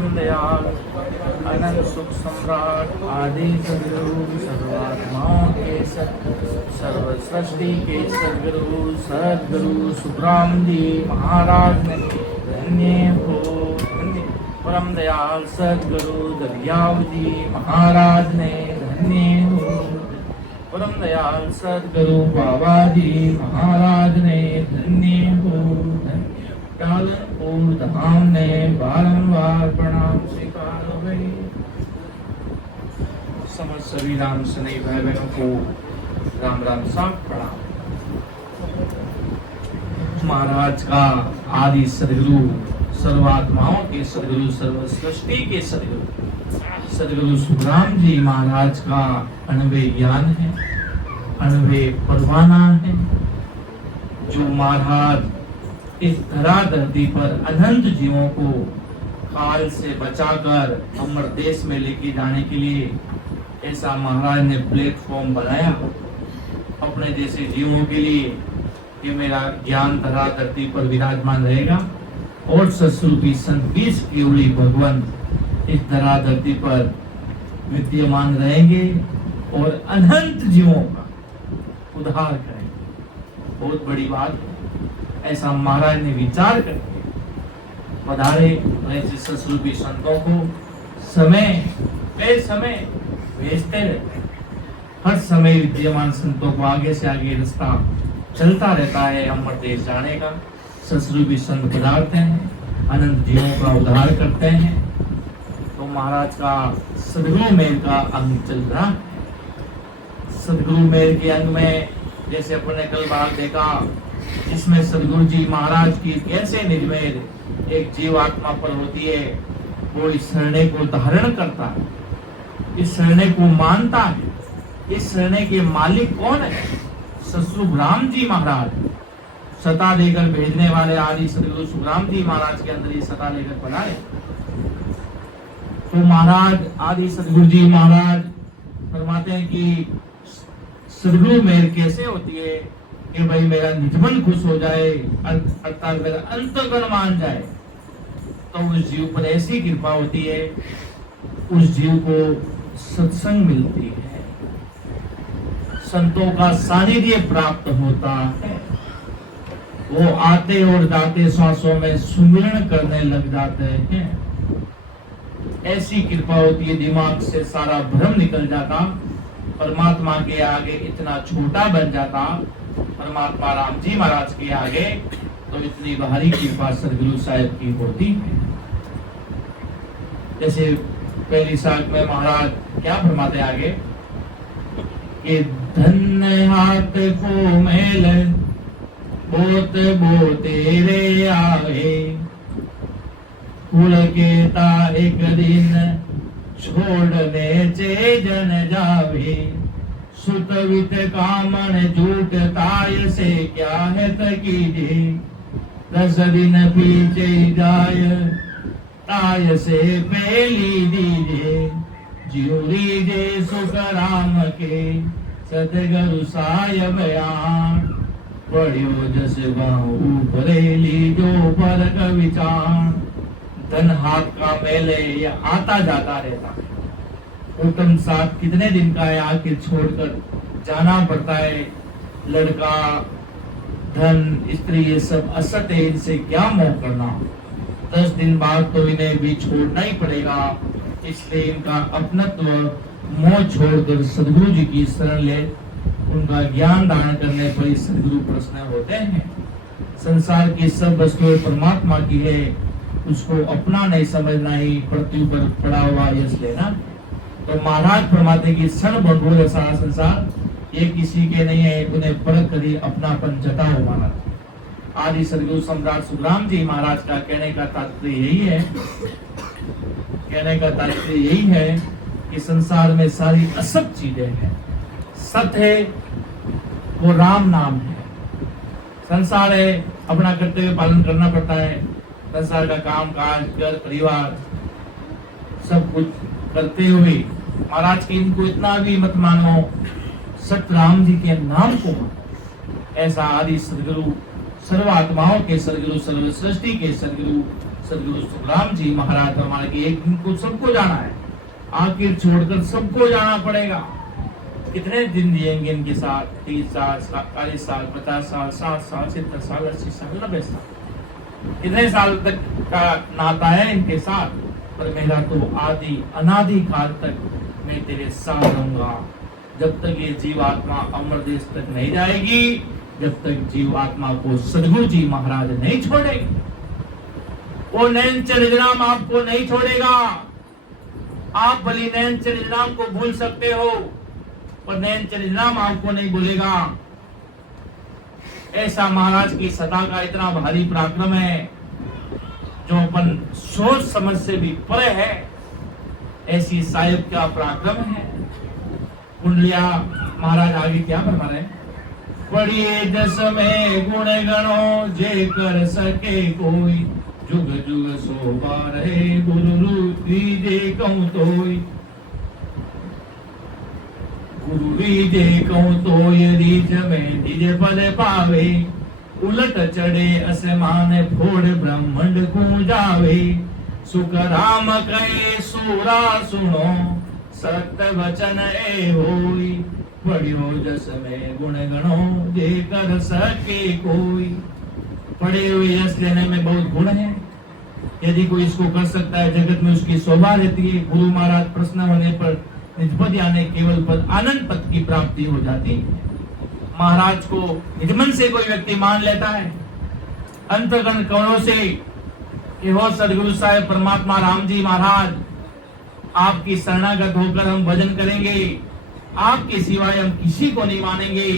परम दयाल अनंत सुख सम्राट आदि सदगुरु सर्वात्माओं के सर्व सृष्टि के सदगुरु सदगुरु सुखराम जी महाराज ने धन्य हो धन्य। परम दयाल सदगुरु दरियाव जी महाराज ने धन्य हो। परम दयाल सदगुरु बाबा जी महाराज ने धन्य हो धन्य। कालनपुर धाम ने बारंबार प्रणाम स्वीकार हुए। समस्त सभी राम सनई भाई बहनों को राम राम साफ प्रणाम। महाराज का आदि सदगुरु सर्वात्माओं के सदगुरु सर्व सृष्टि के सदगुरु सदगुरु सुखराम जी महाराज का अनवे ज्ञान है, अनवे परवाना है, जो महाराज इस धरा धरती पर अनंत जीवों को काल से बचाकर अमर देश में लेके जाने के लिए ऐसा महाराज ने प्लेटफॉर्म बनाया अपने जैसे जीवों के लिए कि मेरा ज्ञान धरा धरती पर विराजमान रहेगा और सत्स्वरूपी संत 20 केवली भगवान इस धरा धरती पर विद्यमान रहेंगे और अनंत जीवों का उद्धार करेंगे। बहुत बड़ी बात है। ऐसा महाराज ने विचार करके पधारे ऐसे सत्स्वरूपी संतों को समय पे समय भेजते रहते हैं। हर समय विद्यमान संतों को आगे से आगे रास्ता चलता रहता है अमर देश जाने का। सत्स्वरूपी संत पधारते हैं, अनंत जीवों का उद्धार करते हैं। तो महाराज का सदगुरु मेल का अंग चल रहा है। सदगुरु मेल के अंग में जैसे अपन ने कल बार देखा, इसमें सदगुरु जी महाराज की कैसे निजमेर एक जीवात्मा पर होती है। वो इस शरणे को धारण करता है, इस शरणे को मानता है। इस शरणे के मालिक कौन है? सतगुरु राम जी महाराज। सता लेकर भेजने वाले आदि सदगुरु सुखराम जी महाराज के अंदर ये सता लेकर पधारे। तो महाराज आदि सदगुरु जी महाराज फरमाते हैं कि सदगुरु मेहर कैसे होती है कि भाई मेरा निजमन खुश हो जाए, अर्थात मेरा अंतर्गण मान जाए। तो उस जीव पर ऐसी कृपा होती है, उस जीव को सत्संग मिलती है, संतों का सानिध्य प्राप्त होता है। वो आते और जाते श्वासों में सुमिरन करने लग जाते हैं। ऐसी कृपा होती है, दिमाग से सारा भ्रम निकल जाता, परमात्मा के आगे इतना छोटा बन जाता। परमात्मा राम जी महाराज के आगे तो इतनी भारी कृपा सदगुरु साहिब की होती है। जैसे पहली साख में महाराज क्या फरमाते आगे कि धन्य हाथ को मेल बोत बोते रे आए, कुल के ता एक दिन छोड़ने चे जन जावे, सुतवित कामन झूठ ताय से क्या है तकीजे, 10 दिन पीछे जाय ताय से पहली दीजे, जियो लीजे सुख राम के सतगुरु साय बयान, पढ़ियो जस बाहु ऊपरेली जो पर विचार। धन हाथ का मेले ये आता जाता रहता है। हुक्म साथ कितने दिन का है, आखिर छोड़कर जाना पड़ता है। लड़का धन स्त्री ये सब असत है, इनसे क्या मोह करना। 10 दिन बाद तो इन्हें भी छोड़ना ही पड़ेगा। इसलिए इनका अपनत्व मोह छोड़कर सदगुरु जी की शरण ले, उनका ज्ञान दान करने पर ही सदगुरु प्रसन्न होते हैं। संसार की सब वस्तुएं परमात्मा की है, उसको अपना नहीं समझना ही पृथ्वी पर पड़ा हुआ यश लेना। तो महाराज फरमाते कि क्षण भंगुर सारा संसार ये किसी के नहीं है, उन्हें परख कर अपनापन जताओ माना। आदि सदगुरु सम्राट सुखराम जी महाराज का कहने का तात्पर्य यही है, कहने का तात्पर्य यही है कि संसार में सारी असत चीजें हैं, सत्य है वो राम नाम है। संसार है, अपना कर्तव्य पालन करना पड़ता है। संसार का काम काज घर परिवार सब कुछ करते हुए महाराज के इनको इतना भी मत मानो, सत्य राम जी के नाम को मानो। ऐसा आदि सदगुरु सर्वात्माओं के सदगुरु सर्व सृष्टि के सदगुरु सदगुरु सुखराम जी महाराज हमारे कि एक दिन को सबको जाना है, आखिर छोड़कर सबको जाना पड़ेगा। कितने दिन जिएंगे इनके साथ? 30 साल, 40 साल, 50 साल, 60 साल, 70 साल, 80 साल, 90 साल, कितने साल तक का नाता है इनके साथ? पर मेरा तो आदि अनादि काल तक मैं तेरे साथ रहूंगा। जब तक ये जीवात्मा अमर देश तक नहीं जाएगी, जब तक जीवात्मा को सदगुरु जी महाराज नहीं छोड़ेंगे, वो नैन चरितनाम आपको नहीं छोड़ेगा। आप भली नैन चरितनाम को भूल सकते हो, पर नैन चरितनाम आपको नहीं भूलेगा। ऐसा महाराज की सदा का इतना भारी पराक्रम है जो अपन सोच समझ से भी परे है। ऐसी साहिब का पराक्रम है। कुंडलिया महाराज आगे क्या फरमा रहे हैं? पढ़िए जस में गुण गणो जे कर सके कोई, जुग जुग शोभा रहे गुरु रूपी दे कहूं तोई। गुरु दे कहूं तोय रीझ में निज पद पावे, उलट चढ़े असमान फोड़ ब्रह्मंड गूंजावे। सुख राम कहे सूरा सुनो, सत्य वचन ए होई। पढ़ियो जस में गुण गणो जे कर सके कोई। पढ़े हुए यश लेने में बहुत गुण है। यदि कोई इसको कर सकता है, जगत में उसकी शोभा रहती है। गुरु महाराज प्रश्न होने पर निजपद यानी केवल पद, आनंद पद की प्राप्ति हो जाती है। महाराज को निजमन से कोई व्यक्ति मान लेता है, अंतर्गण कवनों से कि हो सदगुरु साहेब परमात्मा राम जी महाराज, आपकी शरणागत होकर हम भजन करेंगे, आपके सिवाय हम किसी को नहीं मानेंगे।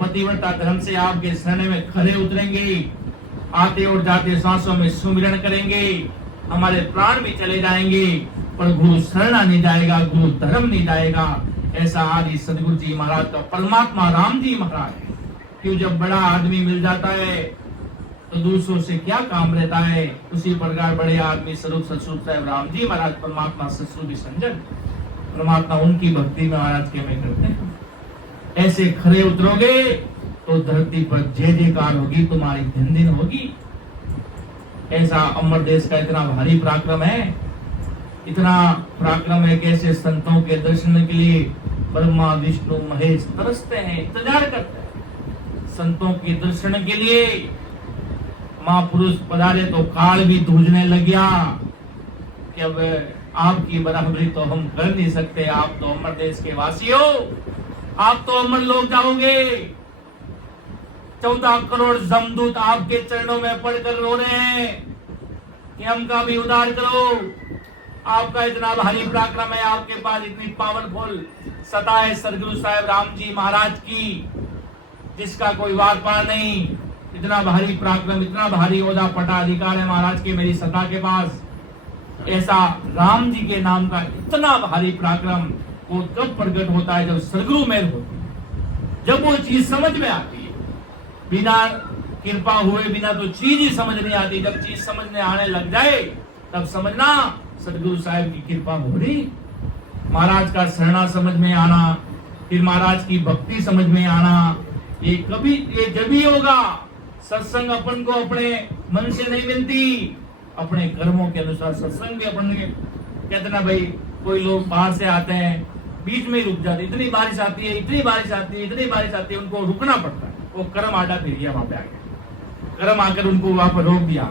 पतिव्रता धर्म से आपके शरण में खड़े उतरेंगे, आते और जाते सांसों में सुमिरन करेंगे, हमारे प्राण भी चले जाएंगे, पर गुरु शरण नहीं जाएगा, गुरु धर्म नहीं जाएगा। ऐसा आदि सदगुरु जी महाराज का परमात्मा राम जी महाराज है। क्यों जब बड़ा आदमी मिल जाता है तो दूसरों से क्या काम रहता है। उसी प्रकार बड़े आदमी स्वरूप ससुर साहब राम जी महाराज परमात्मा ससुर भी संजन परमात्मा उनकी भक्ति में महाराज के में करते हैं। ऐसे खड़े उतरोगे तो धरती पर जय जयकार होगी, तुम्हारी दिन दिन होगी। ऐसा अमर देश का इतना भारी पराक्रम है, इतना पराक्रम है। कैसे संतों के दर्शन के लिए ब्रह्मा विष्णु महेश तरसते हैं, इंतजार करते हैं संतों के दर्शन के लिए। महापुरुष पधारे तो काल भी धूजने लग गया कि अब आपकी बराबरी तो हम कर नहीं सकते। आप तो अमर देश के वासी हो, आप तो अमर लोग जाओगे। 14 करोड़ जमदूत आपके चरणों में पड़कर रो रहे हैं कि हमका भी उद्धार करो। आपका इतना भारी पराक्रम है, आपके पास इतनी पावरफुल सत्ता है सदगुरु साहेब राम जी महाराज की, जिसका कोई वार पार नहीं। इतना भारी पराक्रम, इतना भारी ओहदा पटा अधिकार है महाराज के मेरी सत्ता के पास। ऐसा राम जी के नाम का इतना भारी पराक्रम वो कब प्रकट होता है? जब सदगुरु मेल होती है, जब वो चीज समझ में आती है। बिना कृपा हुए बिना तो चीज ही समझ नहीं आती। जब चीज समझ में आने लग जाए तब समझना सदगुरु साहिब की कृपा हो रही। महाराज का शरणा समझ में आना, फिर महाराज की भक्ति समझ में आना, ये कभी ये जब ही होगा। सत्संग अपन को अपने मन से नहीं मिलती, अपने कर्मों के अनुसार सत्संग भी अपन कहते ना भाई। कोई लोग बाहर से आते हैं, बीच में ही रुक जाते, इतनी बारिश आती है, इतनी बारिश आती है, इतनी बारिश आती है, उनको रुकना पड़ता है। वो कर्म आटा फिर गया, वहां पे आ गया कर्म आकर उनको वहां पर रोक दिया।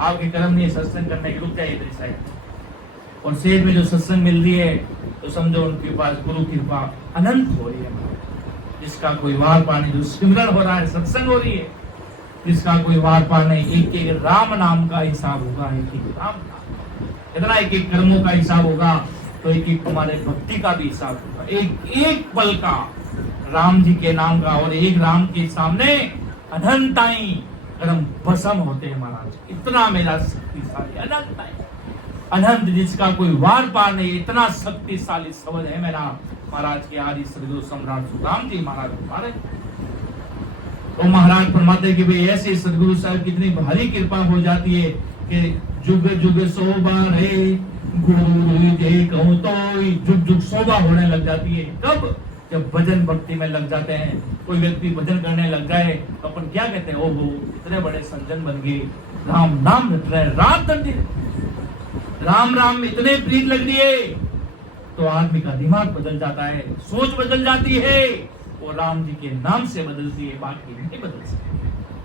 आपके कर्म नहीं सत्संग करने के, रुक जाए इधर साइड। और सेठ में जो सत्संग मिल रही है तो समझो उनके पास गुरु कृपा अनंत हो रही है। जिसका कोई वार पार नहीं, जो सिमरन हो रहा है, सत्संग हो रही है, जिसका कोई वार पार नहीं। एक एक राम नाम का हिसाब होगा, एक एक राम नाम, इतना एक एक कर्मों का हिसाब होगा तो एक एक तुम्हारे भक्ति का भी हिसाब होगा। एक एक पल का राम जी के नाम का, और एक राम के सामने अनंताई कर्म भस्म होते हैं महाराज। इतना मेरा शक्तिशाली अनंताई अनंत, जिसका कोई वार पार नहीं, इतना शक्तिशाली शब्द है मेरा महाराज के आदि सदगुरु सम्राट सुखराम जी महाराज हमारे। तो महाराज फरमाते कि भाई ऐसे सदगुरु साहब कितनी भारी कृपा हो जाती है कि जुग जुग शोभा रहे गुरु जे कहूं तो जुग जुग शोभा होने लग जाती है। कब? जब भजन भक्ति में लग जाते हैं, कोई व्यक्ति भजन करने लग जाए तो अपन क्या कहते हैं, ओहो इतने बड़े संजन बन गए, राम नाम रट रहे, रात दिन राम राम इतने प्रीत लग रही है, तो आदमी का दिमाग बदल जाता है, सोच बदल जाती है, वो राम जी के नाम से बदलती है, बाकी नहीं बदल सकती।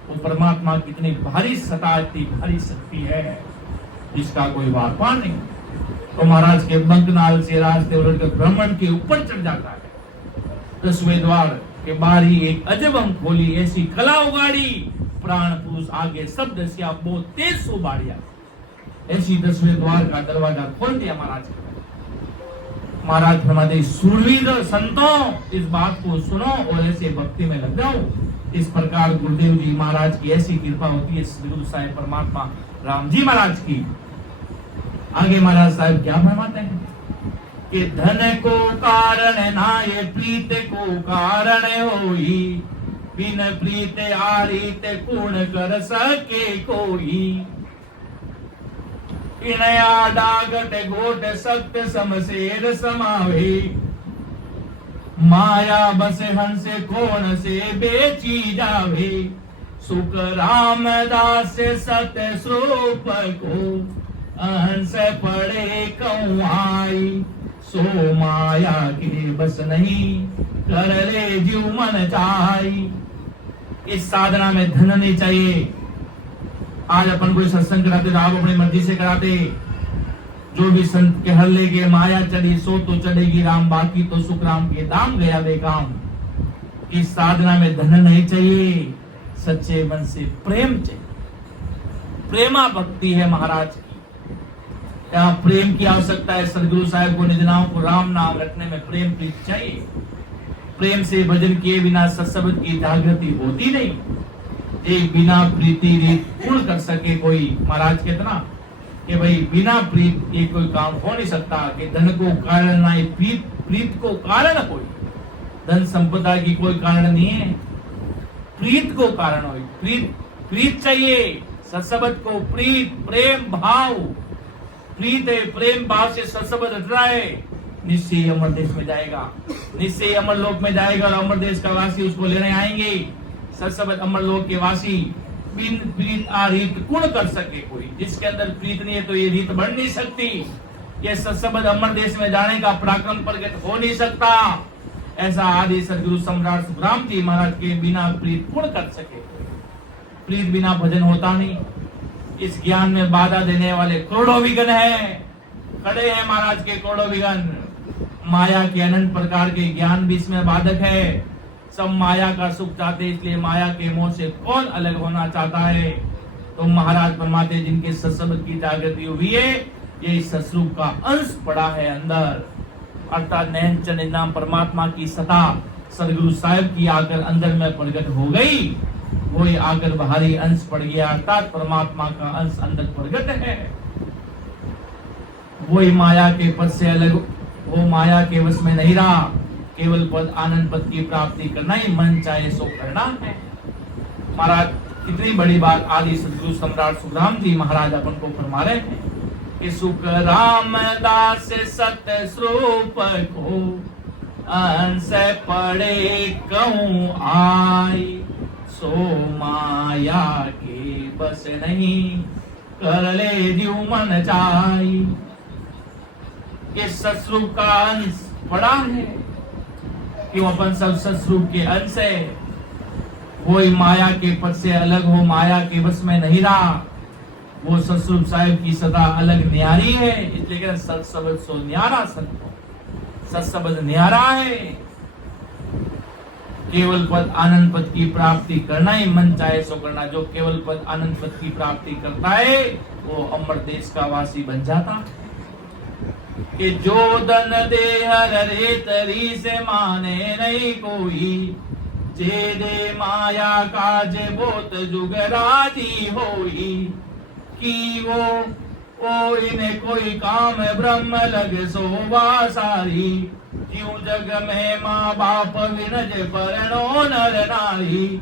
वो परमात्मा कितनी भारी सत्ता, इतनी भारी शक्ति है जिसका कोई वार पार नहीं। तो महाराज के बंकनाल से रास्ते उलटकर ब्राह्मण के ऊपर चढ़ जाता है। 10वें द्वार के बाहर ही एक अजब हम खोली, ऐसी कला उगाड़ी, प्राण पुरुष आगे शब्द से आप बहुत तेज सो बाड़िया, ऐसी 10वें द्वार का दरवाजा खोल दिया महाराज। महाराज फरमाते, सूरवीर संतों इस बात को सुनो और ऐसे भक्ति में लग जाओ। इस प्रकार गुरुदेव जी महाराज की ऐसी कृपा होती है, श्री गुरु साहिब परमात्मा राम जी महाराज की। आगे महाराज साहब क्या फरमाते हैं कि धन को कारण ना ये प्रीत को कारण होई, बिन प्रीत आरित पूर्ण कर सके कोई। इनया डागट गोट सत्य समशेर समावे, माया बस हंस कोण से बेची जावे। सुख रामदास सत्य स्वरूप को, हंस पड़े कौआई। सो माया के बस नहीं, कर ले जीव मन चाई। इस साधना में धन नहीं चाहिए। आज अपन कोई सत्संग कराते तो आप अपनी मर्जी से कराते, जो भी संत के हल्ले के माया चढ़ी सो तो चढ़ेगी राम, बाकी तो सुख राम के दाम गया बेकाम। इस साधना में धन नहीं चाहिए, सच्चे मन से प्रेम चाहिए। प्रेमा भक्ति है महाराज की, यहाँ प्रेम की आवश्यकता है। सदगुरु साहब को, निधनाओं को राम नाम रखने में प्रेम प्रीत चाहिए। प्रेम से भजन किए बिना सत्संग की जागृति होती नहीं। एक बिना प्रीति रीत पूर्ण कर सके कोई, महाराज कितना कि भाई बिना प्रीत ये कोई काम हो नहीं सकता। कि धन को कारण ना, प्रीत प्रीत को कारण कोई, धन संपदा की कोई कारण नहीं है, प्रीत को कारण हो। प्रीत चाहिए, सत्संग को प्रीत प्रेम भाव, प्रीत है, प्रेम भाव से सत्संग रट रहा है, निश्चय अमर देश में जाएगा, निश्चय अमर लोक में जाएगा और अमर देश का वासी उसको लेने आएंगे। सत्संग अमर लोक के वासी बिन प्रीत आ रीत कुण कर सके कोई। जिसके अंदर प्रीत नहीं है तो ये रीत बढ़ नहीं सकती। ये सत्संग अमर देश में जाने का पराक्रम प्रकट हो नहीं सकता। ऐसा आदि सदगुरु सम्राट सुखराम जी महाराज के बिना प्रीत कुण कर सके। प्रीत बिना भजन होता नहीं। इस ज्ञान में बाधा देने वाले करोड़ों विघ्न हैं, खड़े हैं महाराज के करोड़ों विघ्न। माया के अनंत प्रकार के ज्ञान भी इसमें बाधक है। सब माया का सुख चाहते, इसलिए माया के मोह से कौन अलग होना चाहता है। तो महाराज फरमाते, जिनके सत्संग की जागृति हुई है, ये सत्स्वरूप का अंश पड़ा है अंदर, अर्थात नयन चंद नाम परमात्मा की सत्ता सदगुरु साहिब की आकर अंदर में प्रकट हो गई। वही आकर बाहरी अंश पड़ गया, अर्थात परमात्मा का अंश अंदर प्रकट है। वही माया के पद से अलग, वो माया के वश में नहीं रहा। केवल पद आनंद पद की प्राप्ति करना ही मन चाहे सो करना है। महाराज कितनी बड़ी बात आदि सदगुरु सम्राट सुखराम जी महाराज अपन को फरमा रहे हैं कि सुख रामदास सत्य स्वरूप को, अंश पड़े कहूं आई। सो माया के बस नहीं, कर ले जीव मन चाई। इस सत्स्वरूप का अंश पड़ा है, क्यों अपन सब सत्स्वरूप के अंश है। कोई माया के पद से अलग हो, माया के बस में नहीं रहा। वो सत्स्वरूप साहिब की सदा अलग न्यारी है, इसलिए सत्सबद सो न्यारा संतो, सत्सबद न्यारा है। केवल पद आनंद पद की प्राप्ति करना ही मन चाहे सो करना। जो केवल पद आनंद पद की प्राप्ति करता है वो अमर देश का वासी बन जाता। कि जो धन दे हर रे तरी से माने नहीं कोई, जे दे माया काज बहुत जुगराजी होई। कि वो इन्हें कोई काम ब्रह्म लग शोभा सारी। क्यों जग में माँ बाप विनज परनो नर नारी।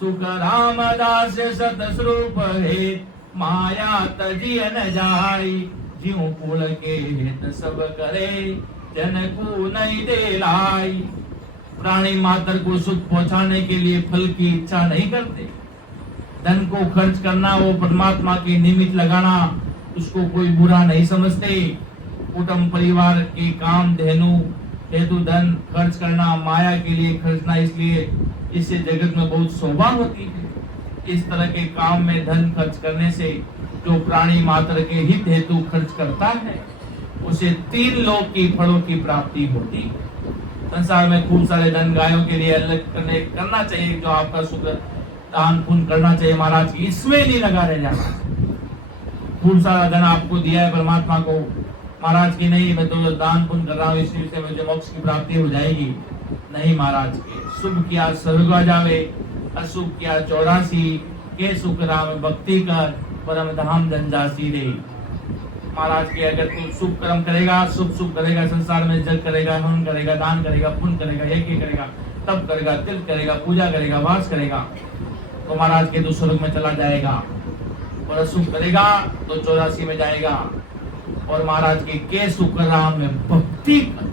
सुख रामदास सतस्वरूप है, माया तजिय न जाई। ज्यों कुल के हित सब करे, जन को नहीं दे लाई। प्राणी मात्र को सुख पहुंचाने के लिए फल की इच्छा नहीं करते। धन को खर्च करना, वो परमात्मा के निमित्त लगाना, उसको कोई बुरा नहीं समझते। कुटुंब परिवार के काम धेनु हेतु धन खर्च करना, माया के लिए खर्चना, इसलिए इससे जगत में बहुत शोभा होती है। इस तरह के काम में धन खर्च करने से जो प्राणी मात्र के हित हेतु खर्च करता है, उसे 3 लोक की फलों की प्राप्ति होती है। संसार में खूब सारे धन गायों के लिए अलग करना चाहिए, जो आपका सुख दान पुण्य करना चाहिए महाराज की, इसमें नहीं लगा रह जाना। खूब सारा धन आपको दिया है परमात्मा को, महाराज की नहीं मैं तो दान पुण्य कर रहा हूँ इसी से मुझे मोक्ष की प्राप्ति हो जाएगी, नहीं महाराज के। शुभ किया स्वर्ग जावे, अशुभ किया 84 के सुख राम भक्ति कर परम धाम जंजासी रे। महाराज के अगर तू शुभ कर्म करेगा, शुभ शुभ करेगा, संसार में जग करेगा, हवन करेगा, दान करेगा, पुण्य करेगा, यज्ञ करेगा, तप करेगा, तीर्थ करेगा, पूजा करेगा, वास करेगा, तो महाराज के तू स्वर्ग में चला जाएगा। और अशुभ करेगा तो 84 में जाएगा। और महाराज के सुख राम में भक्ति कर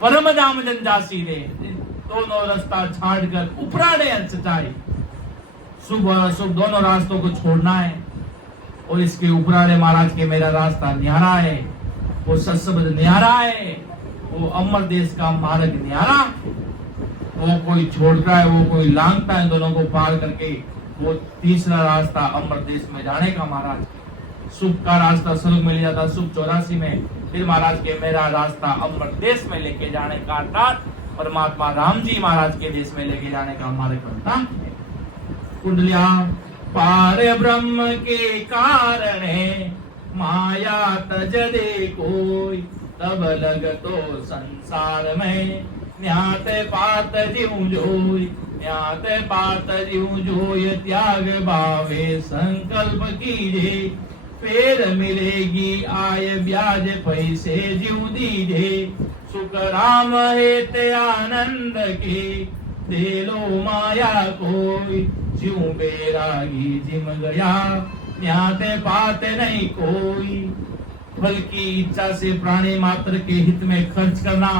परम धाम जंजासी रे। दोनों रास्ता छाड़ कर उपराड़े सच्चाई, शुभ और अशुभ दोनों रास्तों को छोड़ना है। और इसके उपराड़े महाराज के मेरा रास्ता न्यारा है, वो सत्सबद न्यारा है, वो अमर देश का मार्ग न्यारा। वो कोई छोड़ता है, वो कोई लांघता है, दोनों को पार करके वो तीसरा रास्ता अमर देश में जाने का महाराज। शुभ का रास्ता स्वर्ग में ले जाता, शुभ 84 में, फिर महाराज के मेरा रास्ता अमर देश में लेके जाने का, अर्थात परमात्मा राम जी महाराज के देश में लेके जाने का मार्ग बनता है। कुंडलिया पार ब्रह्म के कारण माया तज दे कोई, तब लग तो संसार में न्यात पात जीव जोई, न्यात पात जीव जोय, त्याग भावे संकल्प कीजे, फिर मिलेगी आय ब्याज पैसे जीव दीजे। सुख राम हेत आनंद के, दे लो माया कोई, जीव बैरागी जिम गया, न्याते पाते नहीं कोई। फल की इच्छा से प्राणी मात्र के हित में खर्च करना,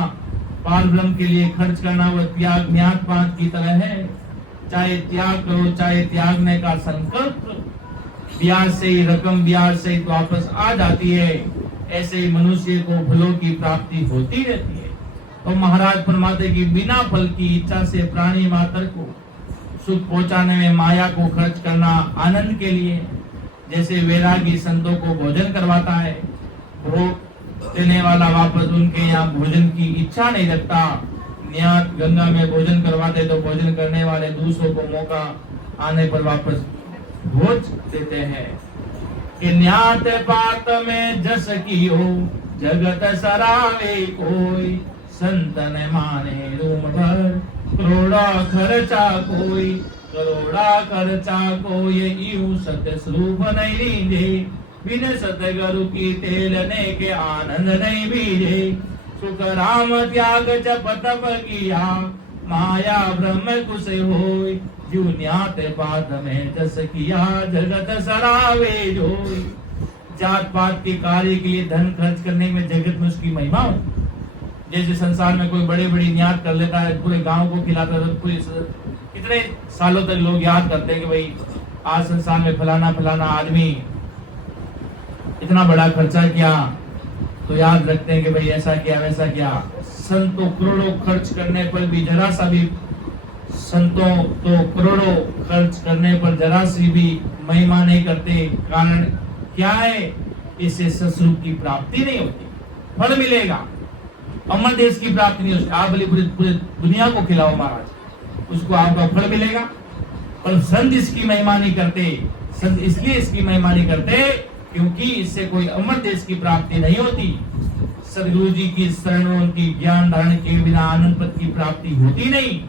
पार ब्रह्म के लिए खर्च करना, वह त्याग न्यात पात की तरह है। चाहे त्याग करो, चाहे त्यागने का संकल्प, ब्याज से ही रकम, ब्याज से ही तो वापस आ जाती है। ऐसे ही मनुष्य को फलों की प्राप्ति होती रहती है। तो महाराज फरमाते कि बिना फल की इच्छा से प्राणी मात्र को सुख पहुंचाने में माया को खर्च करना आनंद के लिए, जैसे वैरागी संतों को भोजन करवाता है, भोग देने वाला वापस उनके यहाँ भोजन की इच्छा नहीं रखता। न्यात गंगा में भोजन करवाते तो भोजन करने वाले दूसरों को मौका आने पर वापस भोज देते हैं। कि न्यात पात में जस की हो, जगत सरावे कोई, संतन माने रूम भर, करोड़ा खर्चा कोई, करोड़ा खर्चा कोई, यूं सत्य स्वरूप नहीं लीजे, बिन सतगुरु की तेलने के आनंद नहीं बीजे। सुख राम त्याग जप तप किया, माया ब्रह्म कुश होय, जीव न्यात पात में जस किया, जगत सरावे जोई। जात पात के कार्य के लिए धन खर्च करने में जगत में उसकी महिमा हो। जैसे संसार में कोई बड़ी बड़ी न्यात कर लेता है, पूरे गांव को खिलाता है, पूरे कितने सालों तक लोग याद करते हैं कि भाई आज संसार में फलाना फलाना आदमी इतना बड़ा खर्चा किया, तो याद रखते हैं कि भाई ऐसा किया वैसा किया। संतों करोड़ों खर्च करने पर भी जरा सा भी, संतों तो करोड़ों खर्च करने पर जरा सी भी महिमा नहीं करते। कारण क्या है? इससे ससुर की प्राप्ति नहीं होती, फल मिलेगा, अमर देश की प्राप्ति नहीं होती। आप बोले पूरी दुनिया को खिलाओ महाराज, उसको आपका फल मिलेगा। पर संत इसकी महिमा नहीं करते। संत इसलिए इसकी महिमा नहीं करते क्योंकि इससे कोई अमर देश की प्राप्ति नहीं होती। सदगुरु जी की शरण, उनकी ज्ञान धारण के बिना आनंद पद की प्राप्ति होती नहीं।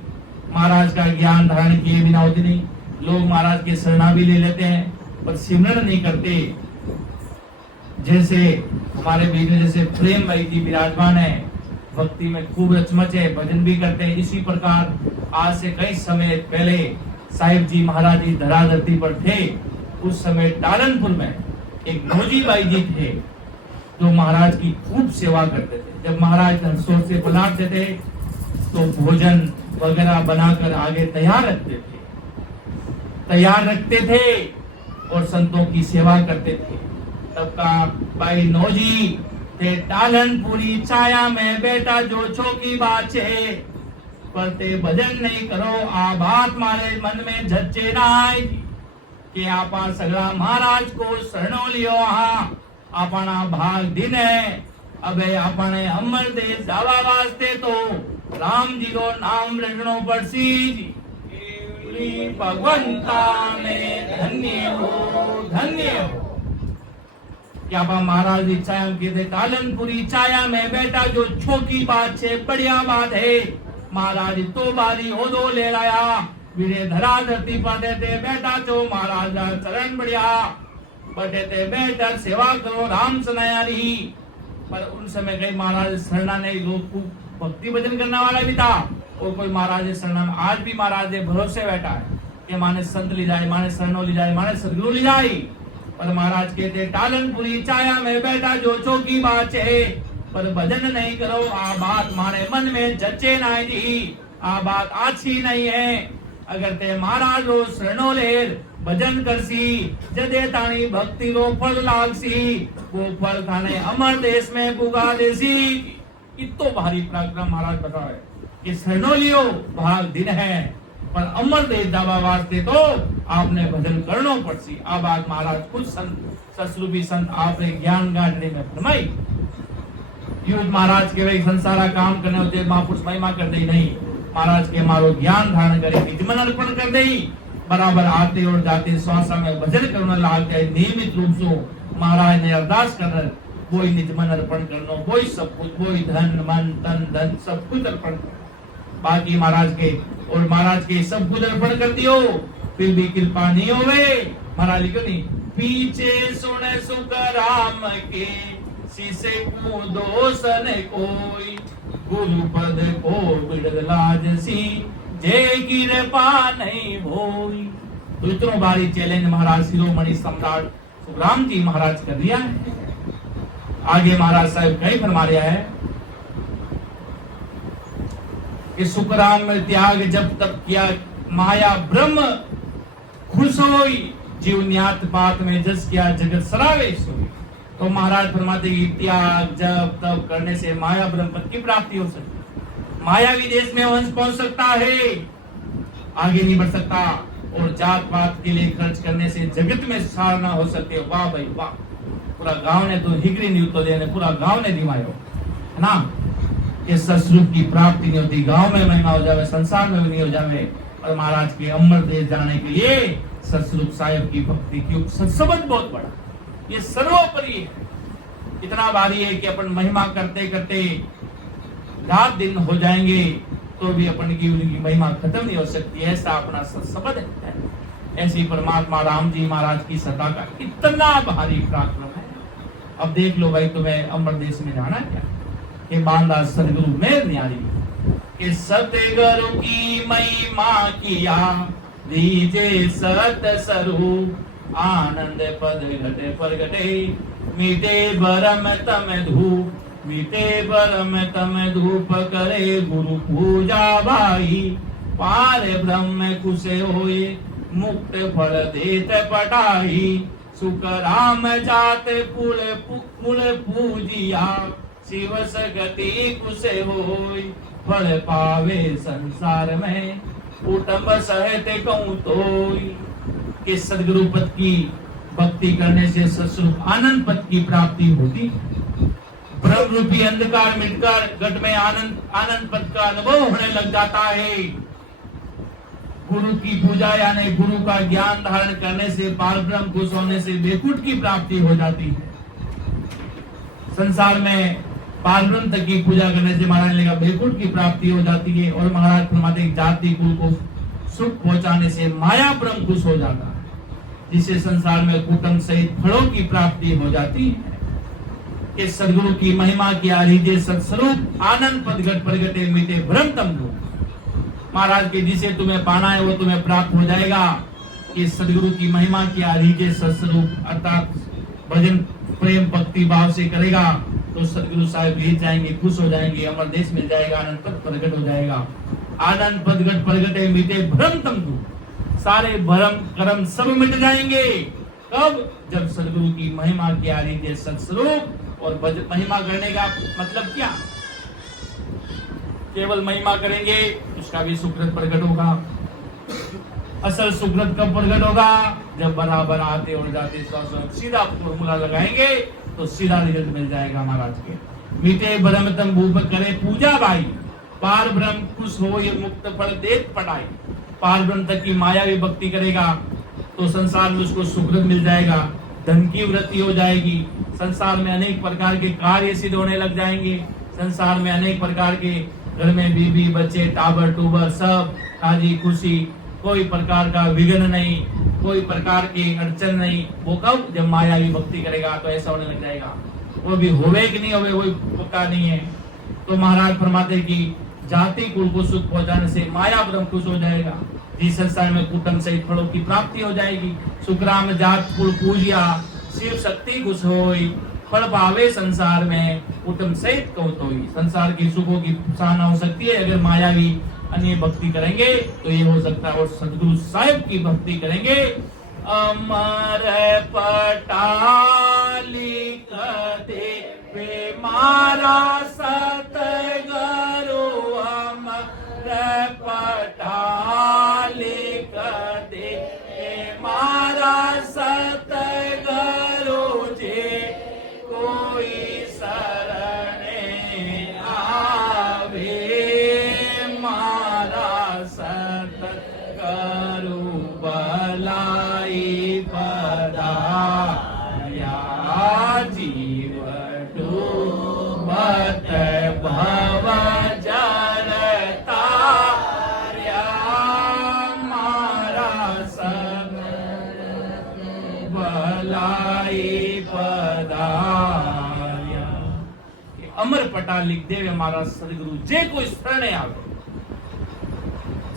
महाराज का ज्ञान धारण किए बिना होती नहीं। लोग महाराज के शरणा भी ले लेते हैं पर सिमरन नहीं करते। जैसे हमारे बीच में जैसे प्रेम भाई जी विराजमान है, भक्ति में खूब रचमच है, भजन भी करते हैं। इसी प्रकार आज से कई समय पहले साहिब जी महाराज जी धरा धरती पर थे। उस समय टालनपुर में एक नौजी बाई जी थे जो महाराज की खूब सेवा करते थे। जब महाराज हंसोर से पधारते थे तो भोजन वगैरह बनाकर आगे तैयार रखते थे और संतों की सेवा करते थे। तब का भाई नौजी ते टालन पूरी छाया में बेटा जो छोकी बात है, पर ते भजन नहीं करो आ बात मारे मन में झच्चे ना आई कि आपा सगळा महाराज को शरणो लियो हा आपना भाग दिन है। अबे आपने अमर देश जावा वास्ते तो राम जी को नाम रटनो पड़सी जी। भगवंता में धन्य हो क्या महाराज इच्छा कहते टालनपुरी छाया में बेटा जो छोटी बात है बढ़िया बात है। महाराज तो बारी ओदो ले लाया वीरे धरा धरती पाते थे बेटा जो महाराज चरण बढ़िया बटे थे बेटा सेवा करो राम सनायारी। पर उन समय कई महाराज शरणा नहीं लोग भक्ति भजन करने वाला भी था और कोई महाराज शरणा में आज भी महाराज भरोसे बैठा है कि माने संत ले जाए माने शरणो ले जाए माने सदगुरु ले जाए। पर महाराज कहते टालनपुरी छाया में बैठा जो चौकी बात है, पर भजन नहीं करो आ बात मारे मन में जचे ना जी आ बात अच्छी नहीं है। अगर ते महाराज रो शरणो लेर भजन करसी जदे तानी भक्ति रो फल लागसी वो फल थाने अमर देश में पुगा देसी। इतो भारी पराक्रम महाराज बतावे कि शरणो लियो भाग दिन है पर अमर देश जावा वास्ते तो आपने भजन करनो पड़सी। आ बात महाराज कुछ संत ससरूपी संत आपने ज्ञान गाढ़ने में फरमाई। युद्ध महाराज के वही संसारा काम करने होते महापुरुष महिमा कर दे नहीं महाराज के मारो ज्ञान धारण करे निजमन अर्पण कर दे बराबर आते और जाते श्वासा में भजन करने लाग जाए नियमित रूप से महाराज ने अरदास कर कोई निजमन अर्पण करनो कोई सब कुछ कोई धन मन तन धन सब कुछ अर्पण बाकी महाराज के और महाराज के सब कुछ अर्पण कर दियो फिर भी कृपा नहीं होवे। महाराज क्यों नहीं पीछे सुने सुख राम के शीशे को दोष न कोई गुरु पद को बिड़द लाज सी जय कृपा नहीं भोई। तो इतनो भारी चैलेंज महाराज शिरोमणि सम्राट सुखराम जी महाराज कर दिया है। आगे महाराज साहब कई फरमा रहा है कि सुखराम में त्याग जब तक किया माया ब्रह्म खुश होई जीव न्यात पात में जस किया जगत सरावेश हुई। तो महाराज फरमाते कि त्याग जब तब करने से माया ब्रह्म पद की प्राप्ति हो सकती मायावी देश में वंश पहुंच सकता है आगे नहीं बढ़ सकता और जात पात के लिए खर्च करने से जगत में सारना हो सकते। वाह भाई वाह पूरा गांव ने तो हिगरी नहीं तो देने पूरा गांव ने दिमायो है ना कि ससुर की प्राप्ति नहीं होती गांव में महिमा हो जावे संसार में नहीं हो जावे। और महाराज के अमर देश जाने के लिए ससुर साहिब की भक्ति की संबंध बहुत बड़ा ये सर्वोपरि है इतना भारी है कि अपन महिमा करते करते रात दिन हो जाएंगे तो भी अपन की उनकी महिमा खत्म नहीं हो सकती। ऐसा अपना संबंध है। ऐसी परमात्मा राम जी महाराज की सत्ता का इतना भारी पराक्रम है। अब देख लो भाई तुम्हें अमर देश में जाना क्या कि बांधा सदगुरु में न्यारी कि सतगुरु की महिमा किया दीजे सत स्वरूप आनंद पद घटे प्रगटे मीटे बरम तम धूप मीटे बरम तम धूप करे गुरु पूजा भाई पार ब्रह्म कुशे होए मुक्त फल देत पटाई सुख राम जात कुल पूजिया शिव सगति कुशे होय फल पावे संसार में कुटुंब सहित कहूं तोय। कि सदगुरु पद की भक्ति करने से ससुर आनंद पद की प्राप्ति होती ब्रह्म रूपी अंधकार मिटकर घट में आनंद पद का अनुभव होने लग जाता है। गुरु की पूजा यानी गुरु का ज्ञान धारण करने से पार ब्रह्म खुश होने से बेकुट की प्राप्ति हो जाती है। संसार में पार ब्रह्म तक की पूजा करने से महाराज ने कहा बेकुट की प्राप्ति हो जाती है। और महाराज फरमाते जाति कुल को सुख पहुंचाने से माया ब्रह्म खुश हो जाता है जिससे संसार में कुटुंब सहित फलों की प्राप्ति हो जाती है। कि सदगुरु की महिमा की आरीजे सत्स्वरूप आनंद पद घट प्रगटे मीटे ब्रह्म तम लो। महाराज के जिसे तुम्हें पाना है वो तुम्हें प्राप्त हो जाएगा। कि सदगुरु की महिमा की आरीजे सत्स्वरूप अर्थात भजन प्रेम भक्ति भाव से करेगा तो सदगुरु साहब ले जाएंगे, खुश हो जाएंगे, अमर देश मिल जाएगा, आनंद पद प्रकट हो जाएगा। आनंद पद प्रगटे मिटे भ्रम तंतु, सारे भ्रम कर्म सब मिट जाएंगे। कब? जब सदगुरु की महिमा की आ रही है सत्स्वरूप। और महिमा करने का मतलब क्या? केवल महिमा करेंगे उसका भी सुकृत प्रकट होगा। असल सुकृत कब प्रकट होगा? जब बराबर आते और जाते सीधा फॉर्मूला लगाएंगे तो सीधा रिजल्ट मिल जाएगा महाराज के। मीठे ब्रह्म तम भूप करे पूजा भाई, पार ब्रह्म खुश हो ये मुक्त फल देख पढ़ाई। पार ब्रह्म तक की माया भी भक्ति करेगा तो संसार में उसको सुकृत मिल जाएगा, धन की वृद्धि हो जाएगी, संसार में अनेक प्रकार के कार्य सिद्ध होने लग जाएंगे, संसार में अनेक प्रकार के घर में बीबी बच्चे टाबर टूबर सब राजी खुशी, कोई प्रकार का विघ्न नहीं, कोई प्रकार की अड़चन नहीं। वो कब? जब माया की भक्ति करेगा तो ऐसा होने लग जाएगा। वो भी होवे कि नहीं होवे वही पक्का नहीं है। तो महाराज फरमाते कि जाति कुल को सुख पहुंचाने से माया ब्रह्म खुश हो जाएगा। जिस संसार में कुटुंब सहित फलों की प्राप्ति हो जाएगी। सुखराम जात कुल पूजिया, शिव शक्ति खुश होई, फल पावे संसार में कुटुंब सहित कौतोई। संसार की सुखों की साधना हो सकती है अगर मायावी अन्य भक्ति करेंगे तो ये हो सकता है। और सदगुरु साहिब की भक्ति करेंगे। अमर पटाली कदे वे मारा सतगुरु, अमर पटाली कदे वे मारा सतगुरु जी, कोई शरणे आवे मारा सतगुरु बलाई पदाया, जीव डूबत भव जलतार्या, मारा सतगुरु बलाई पदाया। अमर पटा लिख देवे महाराज सदगुरु जे कोई शरणे आवे।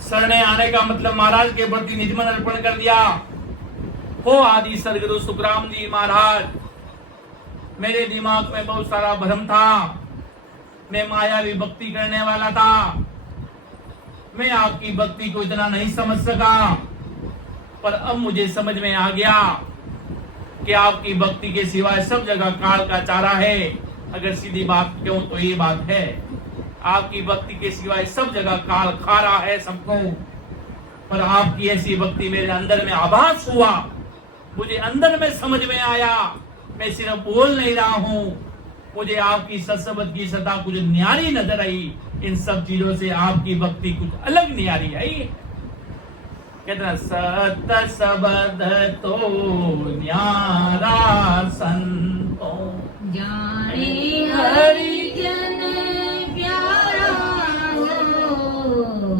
शरणे आने का मतलब महाराज के प्रति निज मन अर्पण कर दिया। हो आदि सदगुरु सुखराम जी महाराज, मेरे दिमाग में बहुत सारा भ्रम था, मैं मायावी भक्ति करने वाला था, मैं आपकी भक्ति को इतना नहीं समझ सका, पर अब मुझे समझ में आ गया कि आपकी भक्ति के सिवाय सब जगह काल का चारा है। अगर सीधी बात क्यों तो ये बात है, आपकी भक्ति के सिवाय सब जगह काल खा रहा है सबको। पर आपकी ऐसी भक्ति मेरे अंदर में आभास हुआ, मुझे अंदर में समझ में आया, मैं सिर्फ बोल नहीं रहा हूं, मुझे आपकी सत्सबद की सदा कुछ न्यारी नजर आई। इन सब चीजों से आपकी भक्ति कुछ अलग न्यारी आई। कहते सत सबद तो न्यारा संतो, जाने हरि जन प्यारा हो,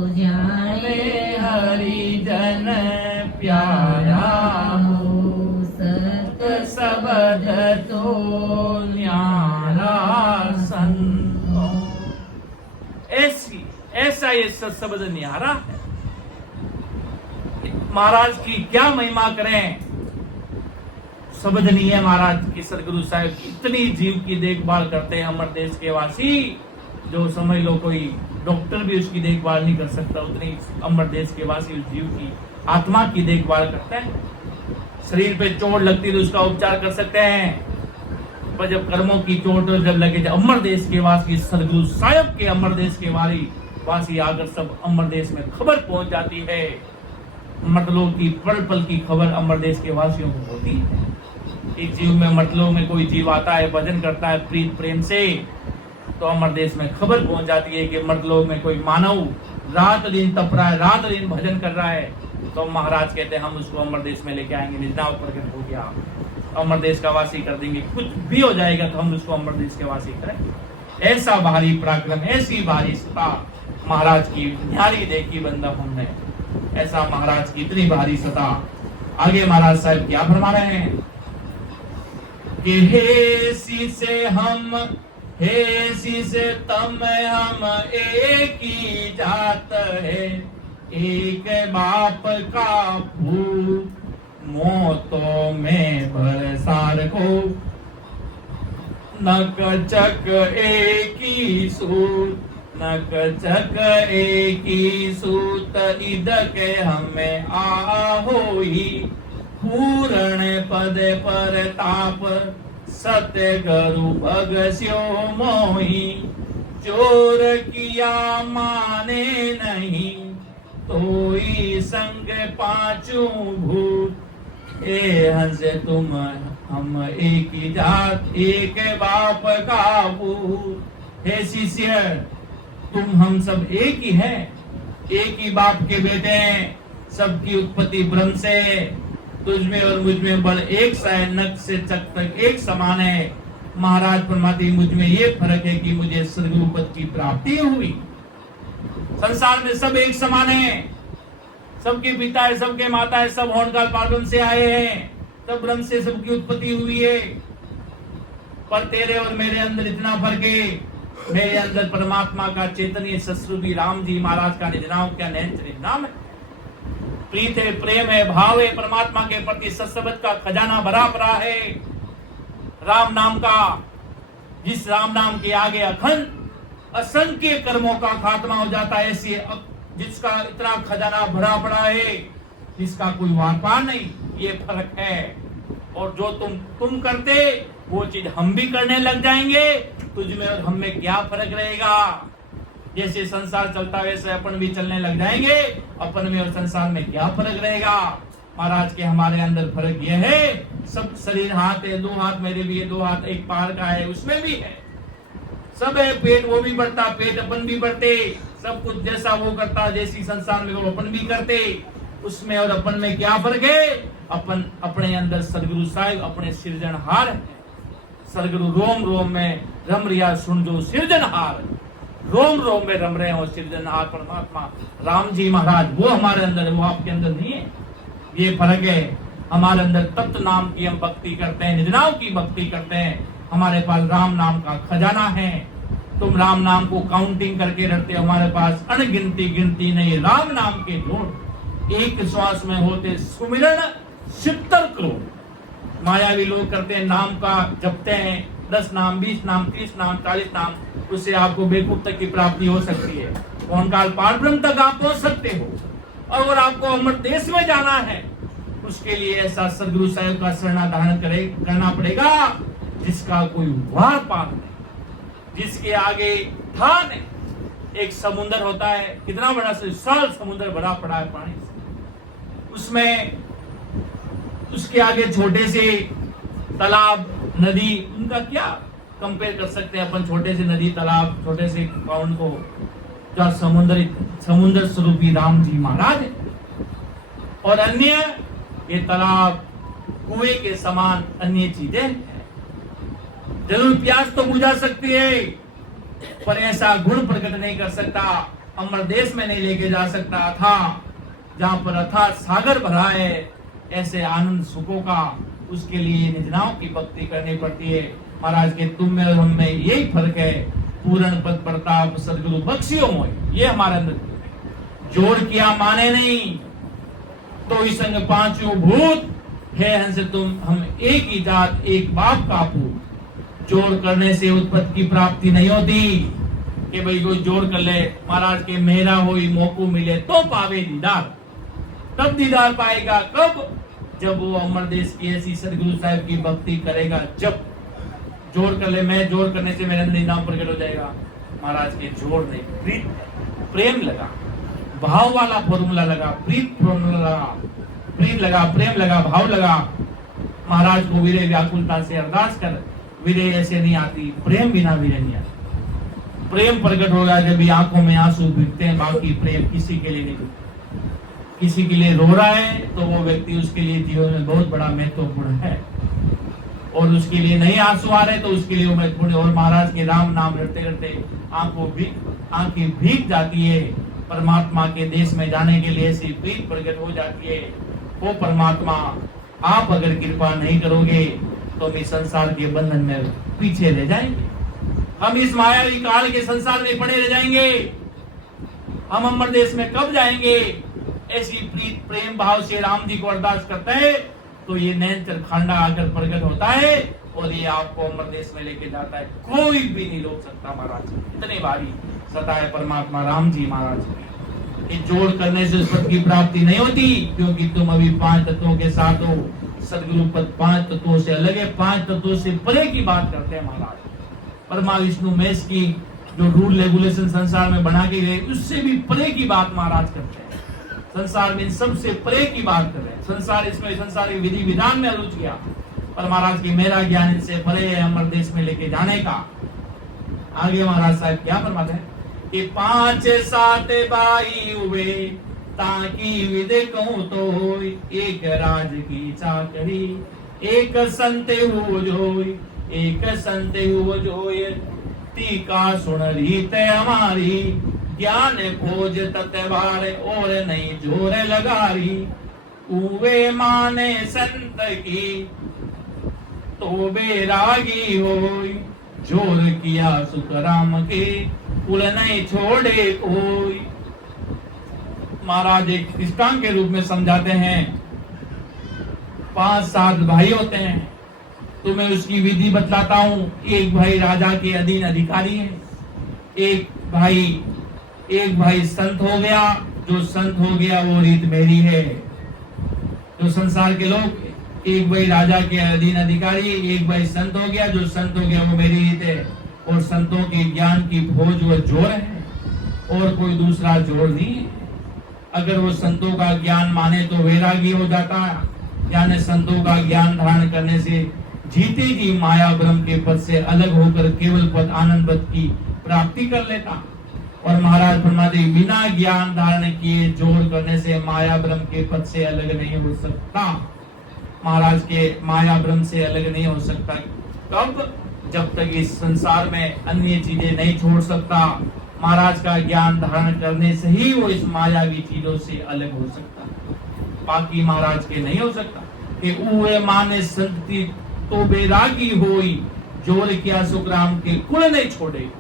जाने हरि जन प्यारा हो, सत सबद तो न्यारा संतो। ऐसा ये सत्सबद न्यारा है। महाराज की क्या महिमा करें, शब्द नहीं है। महाराज की सदगुरु साहिब इतनी जीव की देखभाल करते हैं अमर देश के वासी, जो समझ लो कोई डॉक्टर भी उसकी देखभाल नहीं कर सकता। उतनी अमर देश के वासी उस जीव की आत्मा की देखभाल करते हैं। शरीर पे चोट लगती है तो उसका उपचार कर सकते हैं, पर जब कर्मों की चोट जब लगे, जब अमर देश के वासी सदगुरु साहिब के अमर देश के वासी आकर सब अमर देश में खबर पहुंच जाती है। मतलों की पल पल की खबर अमर देश के वासियों को होती है। एक जीव में मतलों में कोई जीव आता है, भजन करता है प्रीत प्रेम से, तो अमर देश में खबर पहुंच जाती है कि मतलों में कोई मानव रात दिन तप रहा है, रात दिन भजन कर रहा है। तो महाराज कहते हैं हम उसको अमर देश में लेके आएंगे। निजनाव प्रकट हो गया, अमर देश का वासी कर देंगे। कुछ भी हो जाएगा तो हम उसको अमर देश के वासी करें। ऐसा भारी पराक्रम, ऐसी भारी सत्ता महाराज की न्यारी देखी बंदा हमने। ऐसा महाराज की इतनी भारी सत्ता। आगे महाराज साहब क्या फरमा रहे हैं कि हे सी से तम हम एक ही जात है, एक बाप का भूत मोतों में भरसार को। नकचक एकी सूत, नकचक एकी सूत, इदके हमें आहोई, पूर्ण पद पर ताप, सत्य गुरु भगस्यो मोही, चोर किया माने नहीं, तोई संग पांचों भूत, ए हंस तुम हम एक ही जात, एक बाप का पूत। हे शिष्य, तुम हम सब एक ही हैं, एक ही बाप के बेटे हैं, सबकी उत्पत्ति ब्रह्म से, तुझमें और मुझ में बल एक सा है, नख से चक तक एक समान है। महाराज परमात्मा, मुझ में ये फर्क है कि मुझे स्वर्ग पद की प्राप्ति हुई। संसार में सब एक समान है, सबके पिता है, सबके माता है, सब होनकाल पार्वण से आए हैं, सब ब्रह्म से सबकी उत्पत्ति हुई है। पर तेरे और मेरे अंदर इतना फर्क है, मेरे अंदर परमात्मा का चैतन्य सस्वरूपी राम जी महाराज का निज नाम क्या निज नाम है, प्रीत है, प्रेम है, भाव है, परमात्मा के प्रति सत्सबद का खजाना भरा पड़ा है। राम नाम का, जिस राम नाम के आगे अखंड असंख्य कर्मों का खात्मा हो जाता है, ऐसे जिसका इतना खजाना भरा पड़ा है, जिसका कोई वार पार नहीं, ये फर्क है। और जो तुम करते वो चीज हम भी करने लग जाएंगे, तुझमें और हम में क्या फर्क रहेगा। जैसे संसार चलता है वैसे अपन भी चलने लग जाएंगे, अपन में और संसार में क्या फर्क रहेगा। महाराज के हमारे अंदर फर्क यह है, सब शरीर हाथ है, दो हाथ, मेरे भी है दो हाथ, एक पार का है, उसमें भी है, सब है, पेट वो भी बढ़ता, पेट अपन भी बढ़ते, सब कुछ जैसा वो करता, जैसी संसार में वो अपन भी करते, उसमें और अपन में क्या फर्क है। अपन अपने अंदर सदगुरु साहिब अपने सृजनहार है, सदगुरु रोम रोम में रम रिया सुन जो सृजनहार, रोम रोम में रम रहे हो सृजनहार परमात्मा राम जी महाराज, वो हमारे अंदर है, वो आपके अंदर नहीं है। ये फर्क है, हमारे अंदर तत्व नाम की हम भक्ति करते हैं, निज नाम की भक्ति करते हैं, हमारे पास राम नाम का खजाना है। तुम राम नाम को काउंटिंग करके रखते हो, हमारे पास अनगिनती गिनती नहीं, राम नाम के जोड़ एक श्वास में होते सुमिरन 70 करोड़। मायावी लोग करते हैं, नाम का जपते हैं, 10 नाम, 20 नाम, 30 नाम, 40 नाम, उससे आपको बेकूफ तक की प्राप्ति हो सकती है, ओंकार पारब्रह्म तक आप पहुंच सकते हो। और अगर आपको अमर देश में जाना है, उसके लिए ऐसा सदगुरु साहिब का शरणाधारण करना पड़ेगा, जिसका कोई वार पार नहीं, जिसके आगे था नहीं। एक समुद्र होता है, कितना बड़ा विशाल समुद्र भरा पड़ा है पानी से, उसमें उसके आगे छोटे से तालाब, नदी, उनका क्या कंपेयर कर सकते हैं अपन, छोटे से नदी, तालाब, छोटे से पाउंड को, जो समुद्र स्वरूपी राम जी महाराज है। और अन्य ये तालाब, कुएं के समान अन्य चीजें हैं। जरूर प्यास तो बुझा सकती है, पर ऐसा गुण प्रकट नहीं कर सकता, अमर देश में नहीं लेके जा सकता था, जहां पर अथाह सागर भरा है ऐसे आनंद सुखों का। उसके लिए निजनाओं की भक्ति करनी पड़ती है। महाराज के तुम में और हम में यही फर्क है, पूर्ण पद प्रताप सदगुरु बख्शियो मोय, ये हमारे अंदर जोड़ किया माने नहीं, तो इस संग पांचों भूत है, हंस तुम हम एक ही जात, एक बाप का पूत। जोड़ करने से उत्पत्ति की प्राप्ति नहीं होती कि भाई कोई जोड़ कर ले, महाराज के मेरा हो मौको मिले तो पावे दीदार। तब दीदार पाएगा कब, जब वो अमर देश की ऐसी सदगुरु साहिब की भक्ति करेगा। जब जोड़ कर ले, मैं जोड़ करने से मेरे अंदर नाम प्रकट हो जाएगा। महाराज के जोड़ नहीं, प्रीत प्रेम लगा, भाव वाला फॉर्मूला लगा, प्रीत फॉर्मूला लगा, प्रीत लगा, प्रेम लगा, भाव लगा। महाराज को वीरे व्याकुलता से अरदास कर, वीरे ऐसे नहीं आती, प्रेम बिना वीरे नहीं आती। प्रेम प्रकट होगा जब भी आंखों में आंसू गिरते हैं, बाकी प्रेम किसी के लिए नहीं। किसी के लिए रो रहा है तो वो व्यक्ति, उसके लिए जीवन में बहुत बड़ा महत्वपूर्ण है, और उसके लिए नहीं आंसू आ रहे तो उसके लिए वो महत्वपूर्ण है। और महाराज के राम नाम रटते रटते आंखें भीग जाती है, परमात्मा के देश में जाने के लिए ऐसी प्रीत प्रकट हो जाती है। वो परमात्मा, आप अगर कृपा नहीं करोगे तो हम इस संसार के बंधन में पीछे रह जाएंगे, हम इस मायावी काल के संसार में पड़े रह जाएंगे। हम अमर देश में कब जाएंगे? ऐसी प्रीत प्रेम भाव से राम जी को अरदास करते हैं तो ये नैन खांडा आकर प्रकट होता है और ये आपको अमर देश में लेके जाता है, कोई भी नहीं रोक सकता महाराज। इतने भारी सता है परमात्मा राम जी महाराज। ये जोड़ करने से उस पद की प्राप्ति नहीं होती, क्योंकि तुम अभी 5 तत्वों के साथ हो। सदगुरु पद 5 तत्वों से अलग है, 5 तत्वों से परे की बात करते हैं महाराज। परमा विष्णु महेश की जो रूल रेगुलेशन संसार में बना के गए, उससे भी परे की बात महाराज करते हैं। संसार में सबसे परे की बात कर रहे हैं। संसार इसमें संसार विधि विधान में रुचि किया, पर महाराज की मेरा ज्ञान इनसे परे है अमर देश में लेके जाने का। आगे महाराज साहब क्या फरमाते हैं कि 5 7 भाई हुए ताकि विदे कहूं तो एक राज की चाकरी, एक संत हो जोई, एक संत हो जोई, टीका सुन रीत हमारी, ज्ञान खोज तत्वार और नहीं जोर लगारी, उवे माने संत की तो बेरागी होई, जोर किया सुख राम के कुल नहीं छोड़े कोई। महाराज एक दृष्टांत के रूप में समझाते हैं। 5 7 भाई होते हैं, तुम्हें उसकी विधि बतलाता हूं। एक भाई राजा के अधीन अधिकारी है, एक भाई संत हो गया। जो संत हो गया वो रीत मेरी है। जो संसार के लोग, एक भाई राजा के अधीन अधिकारी, एक भाई संत हो गया। जो संत हो गया वो मेरी रीत है। और संतों के ज्ञान की खोज वो जोर है, और कोई दूसरा जोर नहीं है। अगर वो संतों का ज्ञान माने तो वैरागी हो जाता है, यानी संतों का ज्ञान धारण करने से जीते जी माया ब्रह्म के पद से अलग होकर केवल पद आनंद पद की प्राप्ति कर लेता। और महाराज फरमाते बिना ज्ञान धारण किए जोर करने से माया ब्रह्म के पद से अलग नहीं हो सकता। महाराज के माया ब्रह्म से अलग नहीं हो सकता। कब? जब तक इस संसार में अन्य चीजें नहीं छोड़ सकता। महाराज का ज्ञान धारण करने से ही वो इस मायावी चीजों से अलग हो सकता, बाकी महाराज के नहीं हो सकता। कि उए माने संति तो बेरागी होई, जोर किया सुखराम के कुल नहीं छोड़े।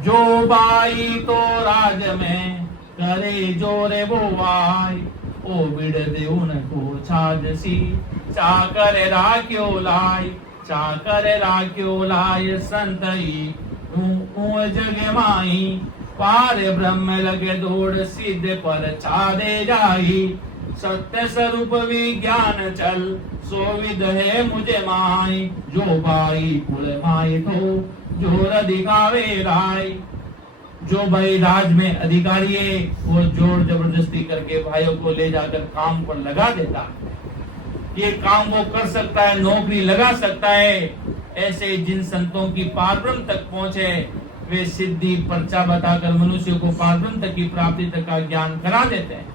जो बाई तो राज में करे जोरे वो वाई, ओ बिड़ दे उनको छाजसी, चाकर राख्यो लाई, चाकर राख्यो लाय संतई जग माई, पार ब्रह्म लगे दौड़ सिद्ध पर छादे जाई, सत्य स्वरूप विज्ञान चल सो विद है मुझे माई, जो बाई कुल माई तो जोर दिखावे राय। जो भाई राज में अधिकारी है वो जोर जबरदस्ती करके भाइयों को ले जाकर काम पर लगा देता। ये काम वो कर सकता है, नौकरी लगा सकता है। ऐसे जिन संतों की पारब्रह्म तक पहुंचे वे सिद्धि पर्चा बताकर मनुष्य को पारब्रह्म तक की प्राप्ति तक का ज्ञान करा देते हैं।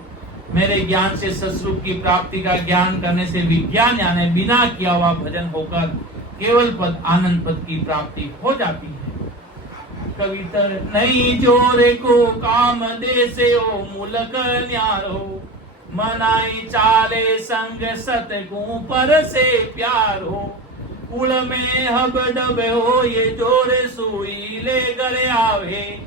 मेरे ज्ञान से सस्वरूप की प्राप्ति का ज्ञान करने से विज्ञान यानी बिना किया हुआ भजन होकर केवल पद आनंद पद की प्राप्ति हो जाती है। कवितर नहीं जोरे को काम दे से ओ मुलक न्यारो, मनाई चाले संग सत को पर से प्यारो, कुल में हब डब हो ये जोरे सुई ले गले आवे,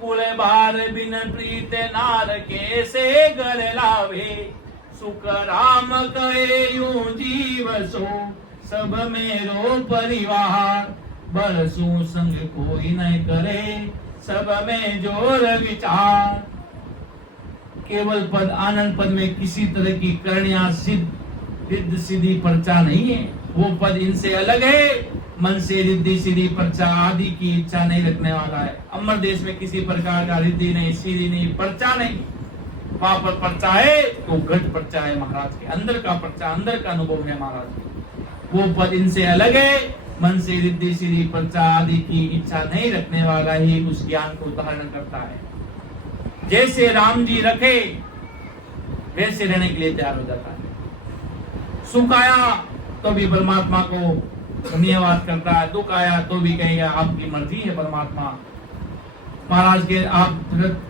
कुल बार बिन प्रीत नार के से गले लावे, सुख राम कहे यूं जीव सो सब मेरो परिवार, बरसों संग कोई न करे सब में जोर विचार। केवल पद आनंद पद में किसी तरह की करणिया सिद्ध सीधी पर्चा नहीं है। वो पद इनसे अलग है। मन से रिद्धि सीधी पर्चा आदि की इच्छा नहीं रखने वाला है। अमर देश में किसी प्रकार का रिद्धि नहीं, सीधी नहीं, पर्चा नहीं। वहां पर पर्चा है तो घट पर्चा है महाराज के अंदर का पर्चा, अंदर का अनुभव है महाराज। वो पद इनसे अलग है। मन से रिद्धि सीधी पर्चा आदि की इच्छा नहीं रखने वाला ही उस ज्ञान को धारण करता है। जैसे राम जी रखे वैसे रहने के लिए तैयार हो जाता है। सुख आया तो भी परमात्मा को धन्यवाद करता है, दुख आया तो भी कहेगा आपकी मर्जी है परमात्मा। महाराज के आप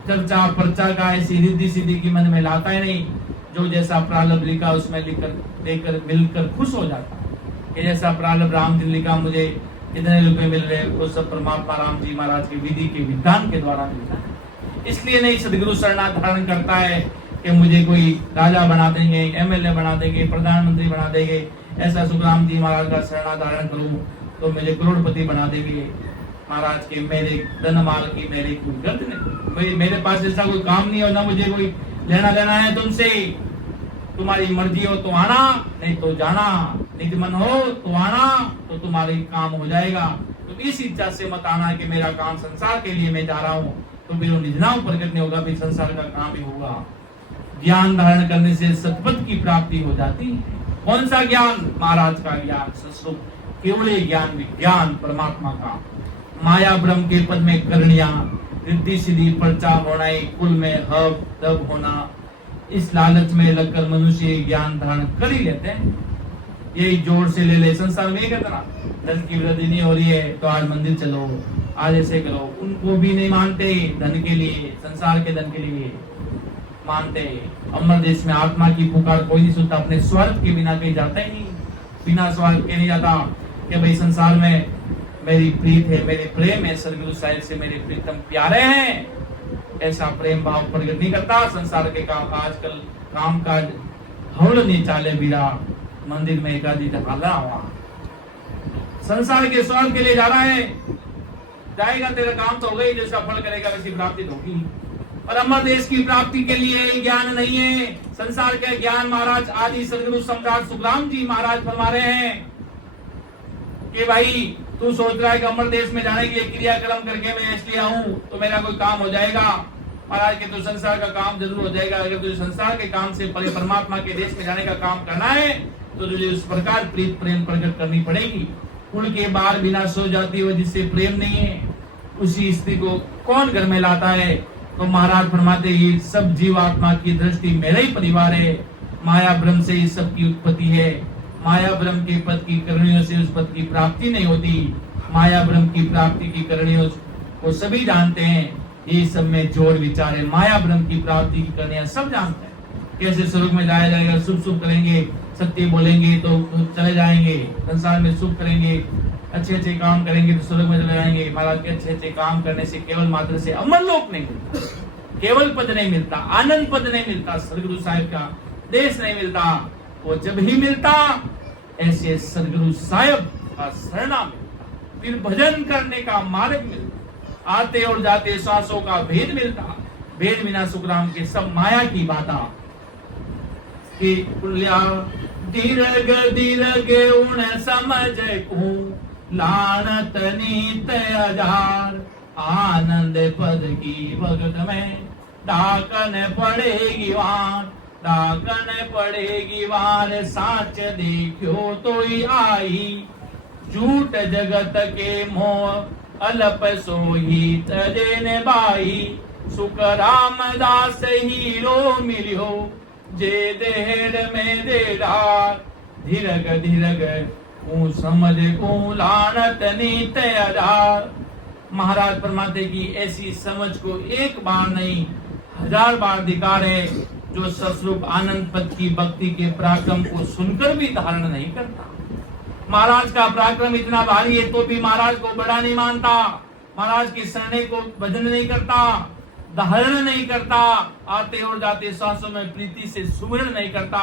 चर्चा पर्चा का ऐसी रिद्धि सीधी की मन में लाता है नहीं। जो जैसा प्रारब्ध लिखा उसमें लेकर मिलकर खुश हो जाता है कि जैसा प्रारब्ध राम जी लिखा मुझे कितने रुपए मिल रहे वो सब परमात्मा राम जी महाराज की विधि के विधान के द्वारा मिलता है। इसलिए नहीं सदगुरु शरणा धारण करता है कि मुझे कोई राजा बना देंगे, एमएलए बना देंगे, प्रधानमंत्री बना देंगे, ऐसा सुखराम जी महाराज का शरणा धारण करूं तो मुझे करोड़पति बना देंगे महाराज के, मेरे धन माल की मेरे कोई गरज नहीं, मेरे पास ऐसा कोई काम नहीं और ना मुझे कोई लेना देना है तुमसे। तुम्हारी मर्जी हो तो आना, नहीं तो जाना, निज मन हो तो आना, तो तुम्हारी काम हो जाएगा। तो इस इच्छा से मत आना कि मेरा काम संसार के लिए मैं जा रहा हूँ, तो फिर निज नाम प्रकट नहीं होगा, फिर संसार का काम ही होगा। ज्ञान धारण करने से सतपथ की प्राप्ति हो जाती है। कौन सा ज्ञान? महाराज का ज्ञान, सस्वरूप केवल ज्ञान, विज्ञान परमात्मा का। माया ब्रह्म के पद में करनिया, रिद्धि सिद्धि पर्चा होना, कुल में हब तब होना, इस लालच में लगकर मनुष्य ज्ञान धारण कर ही लेते हैं। यही जोर से ले ले, संसार में कहते ना धन की वृद्धि नहीं हो रही है तो आज मंदिर चलो, आज ऐसे करो, उनको भी नहीं मानते। धन के लिए, संसार के धन के लिए मानते। अमर देश में आत्मा की पुकार कोई नहीं सुनता, अपने स्वार्थ के बिना कहीं जाता ही नहीं, बिना स्वार्थ के नहीं जाता कि भाई संसार में मेरी प्रीत है, मेरे प्रेम है, सदगुरु साहिब से मेरे प्रीतम प्यारे हैं, ऐसा प्रेम भाव प्रकट नहीं करता। संसार के काम, आजकल काम काज हवल नहीं चाले बिरा, मंदिर में एकादी हाला हुआ, संसार के स्वार्थ के लिए जा रहा है, जाएगा तेरा काम तो हो गई, जैसा फल करेगा वैसी प्राप्ति होगी। और अमर देश की प्राप्ति के लिए ज्ञान नहीं है, संसार के ज्ञान महाराज आदि सदगुरु सम्राट सुखराम जी महाराज फरमा रहे हैं कि भाई तू सोच रहा है कि अमर देश में जाने के लिए क्रियाक्रम करके मैं इसलिए आऊं तो मेरा कोई काम हो जाएगा। महाराज के तो संसार का काम जरूर हो जाएगा। अगर तुझे संसार के काम से परे परमात्मा के देश में जाने का काम करना है तो तुझे उस प्रकार प्रीत प्रेम प्रकट करनी पड़ेगी। कुल के बाहर बिना सो जाती हो जिससे प्रेम नहीं है, उसी स्त्री को कौन घर में लाता है? तो महाराज फरमाते ये सब जीवात्मा की दृष्टि मेरा ही परिवार है। माया ब्रह्म से ही सबकी उत्पत्ति है। माया ब्रह्म के पद की करणियों से उस पद की प्राप्ति नहीं होती। माया ब्रह्म की प्राप्ति की करणियों को सभी जानते हैं। ये सब में जोर विचार है। माया ब्रह्म की प्राप्ति की करणियां सब जानते हैं। कैसे स्वर्ग में जाया जाएगा, शुभ शुभ करेंगे, सत्य बोलेंगे तो चले जाएंगे, संसार में सुख करेंगे, अच्छे अच्छे काम करेंगे तो स्वर्ग में चले जाएंगे। महाराज के अच्छे अच्छे काम करने से केवल मात्र से अमर लोक नहीं मिलता, केवल पद नहीं मिलता, आनंद पद नहीं मिलता, सदगुरु साहिब का देश नहीं मिलता। वो जब ही मिलता ऐसे सदगुरु साहिब का शरणा मिलता, फिर भजन करने का मार्ग मिलता, आते और जाते श्वासों का भेद मिलता। भेद बिना सुखराम के सब माया की बाता कि दीर्घ दीर्घ उन समझ को लानत नीत हजार, आनंद पद की भगत में डाकन पड़ेगी वार, डाकन पड़ेगी वार, साच देखो तो ही आई, झूठ जगत के मोह अल्प सोही तजेन बाई, सुख रामदास हीरो मिलियो जे देहर में दे डार, धीरग धीरग ऊ समझ को लानत नीत हजार। महाराज फरमाते की ऐसी समझ को एक बार नहीं 1000 बार धिकार है जो सस्वरूप आनंद पद की भक्ति के पराक्रम को सुनकर भी धारण नहीं करता। महाराज का पराक्रम इतना भारी है तो भी महाराज को बड़ा नहीं मानता, महाराज की शरणे को भजन नहीं करता, धारण नहीं करता, आते और जाते सांसों में प्रीति से सुमिरन नहीं करता,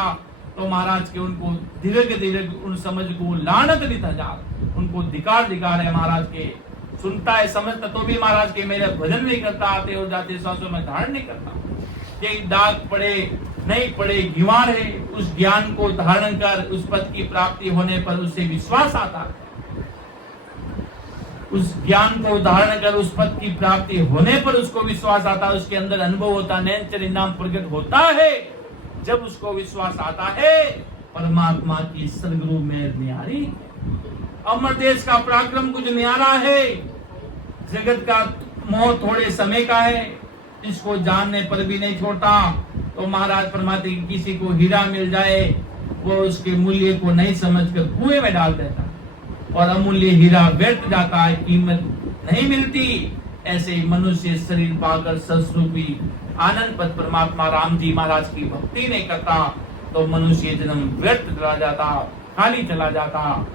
तो महाराज के उनको धीरज धीरज उन समझ को लानत भी हजार, उनको धिकार धिकार है। महाराज के सुनता है समझता तो भी महाराज के मेरे भजन नहीं करता, आते और जाते सांसों में धारण नहीं करता। ये दाग पड़े नहीं पड़े घिवार है, उस ज्ञान को धारण कर उस पद की प्राप्ति होने पर उससे विश्वास आता है। उस ज्ञान को धारण कर उस पद की प्राप्ति होने पर उसको विश्वास आता है, उसके अंदर अनुभव होता है, नैनचर नाम प्रकट होता है। जब उसको विश्वास आता है परमात्मा की सदगुरु में न्यारी, अमर देश का पराक्रम कुछ न्यारा है, जगत का मोह थोड़े समय का है, इसको जानने पर भी नहीं छोड़ता। तो महाराज फरमाते कि किसी को हीरा मिल जाए वो उसके मूल्य को नहीं समझकर कुएं में डाल देता और अमूल्य हीरा व्यर्थ जाता है, कीमत नहीं मिलती। ऐसे ही मनुष्य शरीर पाकर सस्वरूपी आनंद पद परमात्मा राम जी महाराज की भक्ति नहीं करता तो मनुष्य जन्म व्यर्थ चला जाता, खाली चला जाता।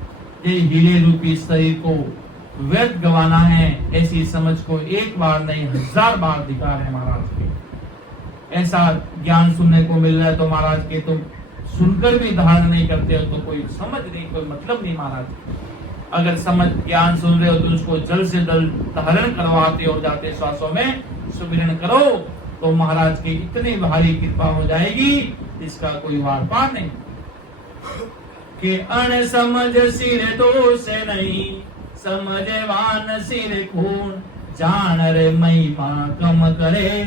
ये हीरे रूपी शरीर को व्यर्थ गवाना है, ऐसी समझ को एक बार नहीं 1000 बार धिकार है महाराज के। ऐसा ज्ञान सुनने को मिल रहा है तो महाराज के तुम सुनकर भी धारण नहीं करते हो तो कोई समझ नहीं, कोई मतलब नहीं महाराज। अगर समझ ज्ञान सुन रहे हो तो उसको जल्द से जल्द धारण करवाते और जाते श्वासों में सुमिरन करो तो महाराज की इतनी भारी कृपा हो जाएगी इसका कोई वार पार नहीं। कि अण समझ सिर दोष नहीं, समझवान सिर खून, जान रे महिमा कम करे,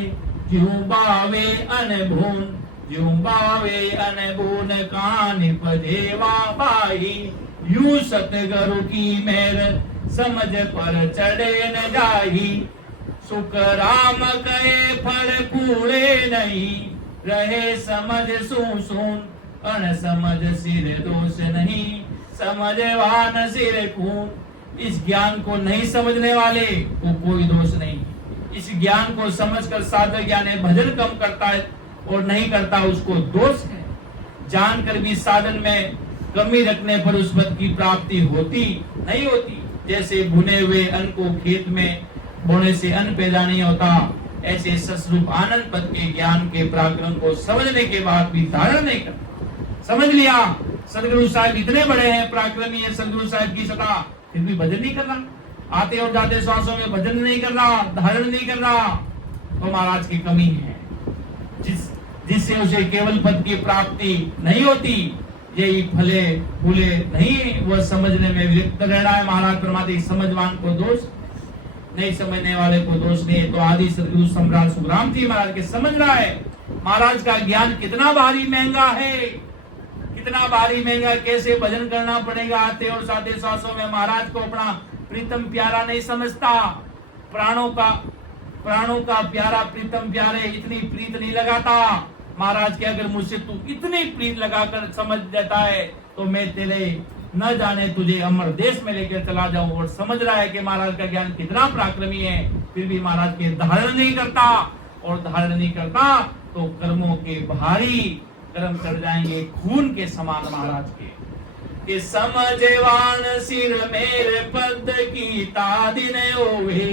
ज्यों बावे अनभून, ज्यों बावे अनभून कान पदेवा बाई, यूं सतगुरु की मेर समझ पर चढ़े न जाही, सुख राम कहे फल कूड़े नहीं, रहे समझ सुन, अन समझ सिर दोष नहीं, समझवान सिर खून। इस ज्ञान को नहीं समझने वाले को कोई दोष नहीं, इस ज्ञान को समझकर साधक ज्ञानी भजन कम करता है और नहीं करता उसको दोष है। जानकर भी साधन में कमी रखने पर उस पद की प्राप्ति होती नहीं होती। जैसे भुने हुए अन्न को खेत में बोने से अन्न पैदा नहीं होता, ऐसे सस्वरूप आनंद पद के ज्ञान के पराक्रम को समझने के बाद भी धारण नहीं करता। समझ लिया सदगुरु साहब इतने बड़े हैं, पराक्रमी है सदगुरु साहब की सदा, फिर भी भजन नहीं कर रहा, आते और जाते श्वासों में भजन नहीं कर रहा, धारण नहीं कर रहा, तो महाराज की कमी है जिससे उसे केवल पद की प्राप्ति नहीं होती। यही फले फूले नहीं, वह समझने में विरक्त रहना है। महाराज परमात्मा समझवान को दोष नहीं, समझने वाले को दोष नहीं। तो आदि सदगुरु सम्राट सुखराम जी महाराज के समझ रहा है महाराज का ज्ञान कितना भारी महंगा है, कितना भारी महंगा, कैसे भजन करना पड़ेगा। आते और साते श्वासों में महाराज को अपना प्रीतम प्यारा नहीं समझता, प्राणों का प्यारा प्रीतम प्यारे इतनी प्रीत नहीं लगाता। महाराज के अगर मुझसे तू इतनी प्रीत लगाकर समझ देता है तो मैं तेरे न जाने तुझे अमर देश में लेकर चला जाऊं। और समझ रहा है कि महाराज का ज्ञान कितना पराक्रमी है, फिर भी महाराज के धारण नहीं करता, और धारण नहीं करता तो कर्मों के भारी कर्म चढ़ जाएंगे खून के समान महाराज के समझवान सिर मेरे पद की तादिन ओवे,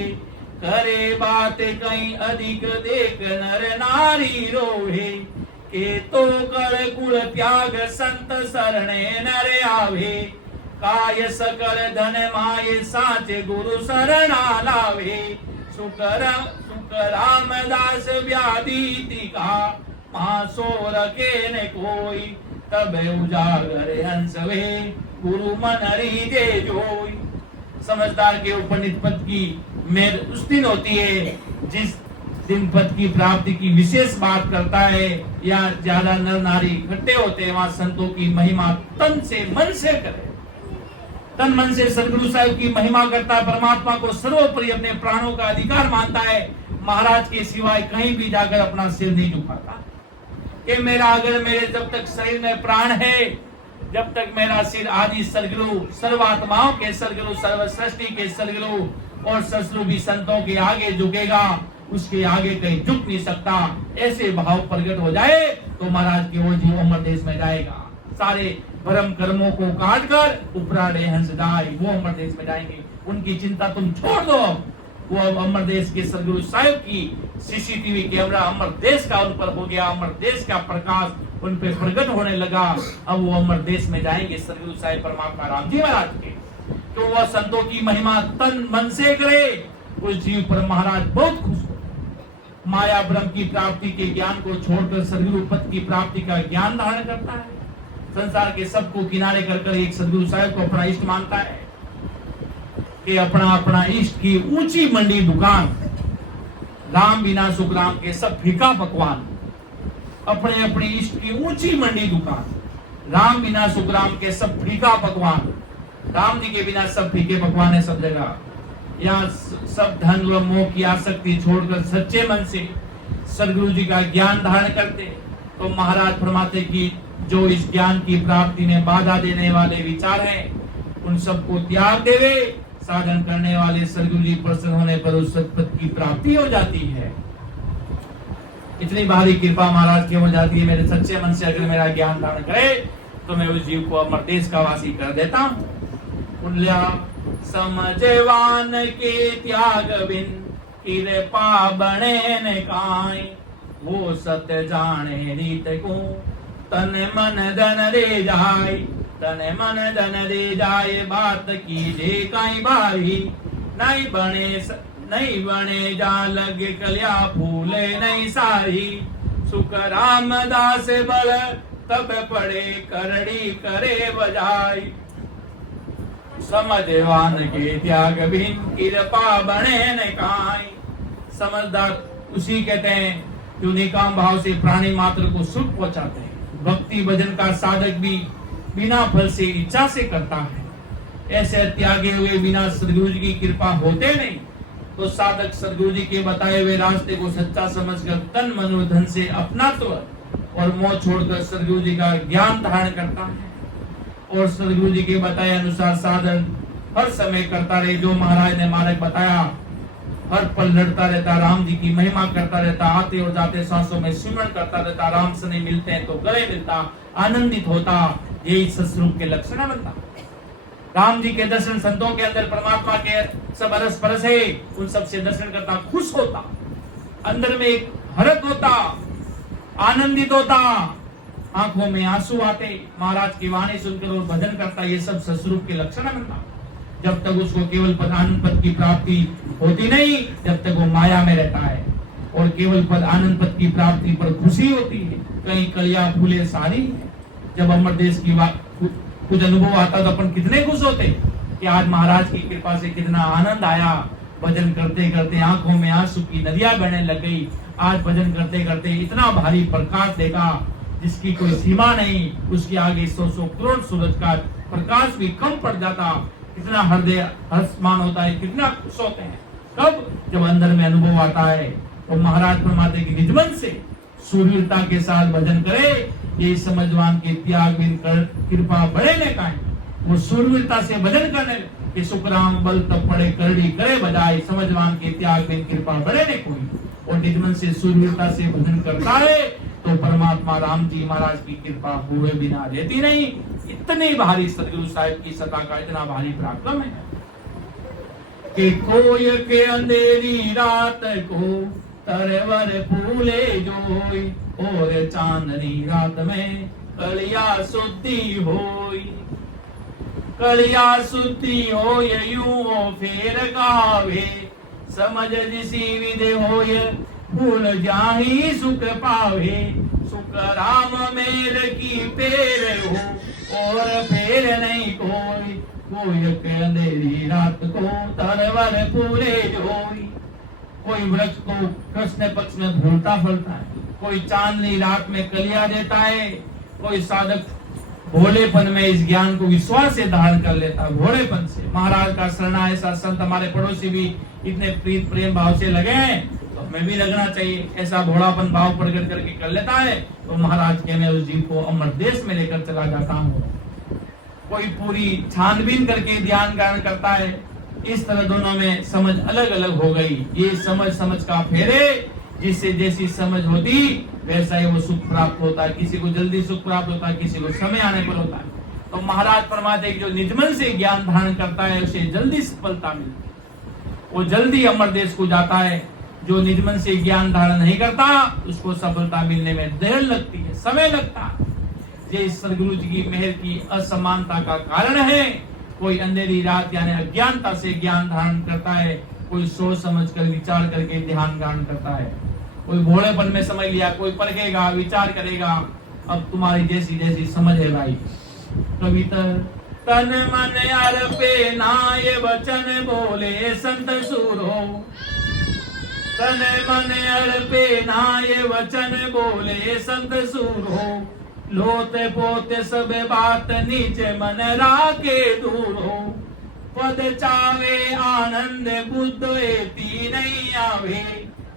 करे बात कहीं अधिक देख नर नारी रोहे, के तो कर कुल त्याग संत शरणे नर आवे, काय सकल धन माये साचे गुरु शरणा लावे, सुख रामदास व्याधि टिका, मासो रखे न कोई, तब उजागर हंस वे गुरु मन रीजे जोई। समझदार के ऊपर पद की मेर उस दिन होती है जिस दिन पद की प्राप्ति की विशेष बात करता है या ज्यादा नर नारी इकट्ठे होते हैं, वहां संतों की महिमा तन से मन से करे, तन मन से सदगुरु साहब की महिमा करता है, परमात्मा को सर्वोपरि अपने प्राणों का अधिकार मानता है, महाराज के सिवाय कहीं भी जाकर अपना सिर नहीं झुकाता। कि मेरा अगर मेरे जब तक शरीर में प्राण है, जब तक मेरा सिर आदि सदगुरु सर्वात्माओं के सदगुरु सर्व सृष्टि के सदगुरु और ससरूपी संतों के आगे झुकेगा, उसके आगे कहीं झुक नहीं सकता। ऐसे भाव प्रकट हो जाए तो महाराज के वो जीव अमर देश में जाएगा। सारे भरम कर्मों को काट कर उपराड़े हंसदाई वो अमर देश में जाएंगे। उनकी चिंता तुम छोड़ दो, वो अब अमर देश के सदगुरु साहिब की सीसीटीवी कैमरा अमर देश का उन पर हो गया, अमर देश का प्रकाश उन पे प्रकट होने लगा। अब वो अमर देश में जाएंगे सदगुरु साहिब परमात्मा राम जी महाराज के। तो वह संतों की महिमा तन मन से करे, उस जीव पर महाराज बहुत खुश हो। माया ब्रह्म की प्राप्ति के ज्ञान को छोड़कर सदगुरु पद की प्राप्ति का ज्ञान धारण करता है। संसार के सबको किनारे कर एक सदगुरु साहिब को अपना इष्ट मानता है कि अपना इष्ट की ऊंची मंडी दुकान, राम बिना सुख राम के सब फीका पकवान। अपने अपनी इष्ट की ऊंची मंडी दुकान, राम बिना सुख राम के सब फीका पकवान। राम जी के बिना सब फीके पकवान है सब जगह। यहाँ सब धन व मोह की आसक्ति छोड़कर सच्चे मन से सदगुरु जी का ज्ञान धारण करते तो महाराज फरमाते कि जो इस ज्ञान की प्राप्ति में बाधा देने वाले विचार हैं उन सबको त्याग देवे। साधन करने वाले सदगुरु जी प्रसन्न होने पर उस सतपथ की प्राप्ति हो जाती है। इतनी भारी कृपा महाराज की हो जाती है। मेरे सच्चे मन से अगर मेरा ज्ञान धारण करे तो मैं उस जीव को अमर देश का वासी कर देता हूँ। समझवान के त्याग बिन कृपा बने न काई, वो सत्य जाने रीत को, तन मन धन रे जाय, तन मन धन रे जाय, बात की जे काई बारी, नहीं बने जा लगे कलिया फूले नहीं सारी, सुख रामदास बल तब पड़े करड़ी करे बजाय, समझवान के त्याग बिन कृपा बने न काई। समझदार उसी कहते हैं जो निकाम भाव से प्राणी मात्र को सुख पहुंचाते हैं। भक्ति भजन का साधक भी बिना फल से इच्छा से करता है। ऐसे त्यागे हुए बिना सदगुरु जी की कृपा होते नहीं। तो साधक सदगुरु जी के बताए हुए रास्ते को सच्चा समझकर तन मन और धन से अपनात्व और मोह छोड़कर सदगुरु जी का ज्ञान धारण करता है और सदगुरु जी के बताए अनुसार साधन हर समय करता रहे। जो महाराज ने मार्ग बताया, हर पल लड़ता रहता, राम जी की महिमा करता रहता, आते और जाते सांसों में सिमरण करता रहता, राम से नहीं मिलते हैं तो गले मिलता, आनंदित होता, यही सत्स्वरूप के लक्षण बनता। राम जी के दर्शन संतों के अंदर परमात्मा के सब रस परस है, उन सब से दर्शन करता, खुश होता, अंदर में एक हर्ष होता, आनंदित होता, आंखों में आंसू आते, महाराज की वाणी सुनकर और भजन करता, ये सब सत्स्वरूप के लक्षण बनता। जब तक उसको केवल पद आनंद पद की प्राप्ति होती नहीं, जब तक वो माया में रहता है और केवल पद आनंद पद की प्राप्ति पर खुशी होती है। कहीं कलिया फूले सारी, जब अमर देश की कुछ अनुभव आता तो अपन कितने खुश होते कि आज महाराज की कृपा से कितना आनंद आया। भजन करते करते आंखों में आंसू की नदियां बहने लग गई। आज भजन करते करते इतना भारी प्रकाश देखा जिसकी कोई सीमा नहीं, उसके आगे 100 करोड़ सूरज का प्रकाश भी कम पड़ जाता। कितना हृदय हर्षमान होता है, कितना खुश होते हैं। कब? जब अंदर में अनुभव आता है। तो महाराज फरमाते कि निजमन से सूर्यता के साथ भजन करे, ये समझवान के त्याग बिन कर कृपा बड़े ने काहे। वो सूर्यता से भजन करने कि सुखराम बल तब पड़े करड़ी करे बजाय, समझवान के त्याग बिन कृपा बड़े ने कोई। और निजमन से सूर्यता से भजन करता है तो परमात्मा राम जी महाराज की कृपा हुए बिना रहती नहीं। इतनी भारी सदगुरु साहिब की सत्ता का इतना भारी पराक्रम है कि कोय के अंधेरी रात को तरवर फूले जोई, और चांदनी रात में कलिया शुद्धि होई। कलिया शुद्धि हो यूं फेर गावे, समझ जिसी विधि होय फूल जाही सुख पावे। सुख राम मेल की पेर हो और फेर नहीं कोई, कोई के अंधेरी रात को तरवर फूले जोई। कोई वृक्ष को कृष्ण पक्ष में फूलता फलता है, कोई चांदनी रात में कलिया देता है। कोई साधक भोलेपन में इस ज्ञान को विश्वास से धारण कर लेता है, भोलेपन से। महाराज का शरणा ऐसा संत हमारे पड़ोसी भी इतने प्रीत प्रेम भाव से लगे हैं तो हमें भी लगना चाहिए। ऐसा भोलापन भाव प्रकट करके कर लेता है तो महाराज के मैं उस जीव को अमर देश में लेकर चला जाता हूँ। कोई पूरी छानबीन करके ध्यान गान करता है। इस तरह दोनों में समझ अलग अलग हो गई। ये समझ का फेरे, जिससे जैसी समझ होती वैसा ही वो सुख प्राप्त होता है। किसी को जल्दी सुख प्राप्त होता है, किसी को समय आने पर होता है। तो महाराज फरमाते कि जो निजमन से ज्ञान धारण करता है उसे जल्दी सफलता मिलती है, वो जल्दी अमर देश को जाता है। जो निजमन से ज्ञान धारण नहीं करता उसको सफलता मिलने में देर लगती है, समय लगता है। ये सदगुरु जी की मेहर की असमानता का कारण है। कोई अंधेरी रात यानी अज्ञानता से ज्ञान धारण करता है, कोई सोच समझ कर विचार करके ध्यान धारण करता है। कोई भोलेपन में समझ लिया, कोई परखेगा विचार करेगा। अब तुम्हारी जैसी जैसी समझ है भाई। कविता तन मन अर्पे नाय वचन बोले संत सूरो, तन मन अर्पे नाय वचन बोले संत सूरो। लोते पोते सब बात नीचे मन राखे दूरो। पद चावे आनंद बुद्ध एती नहीं आवे,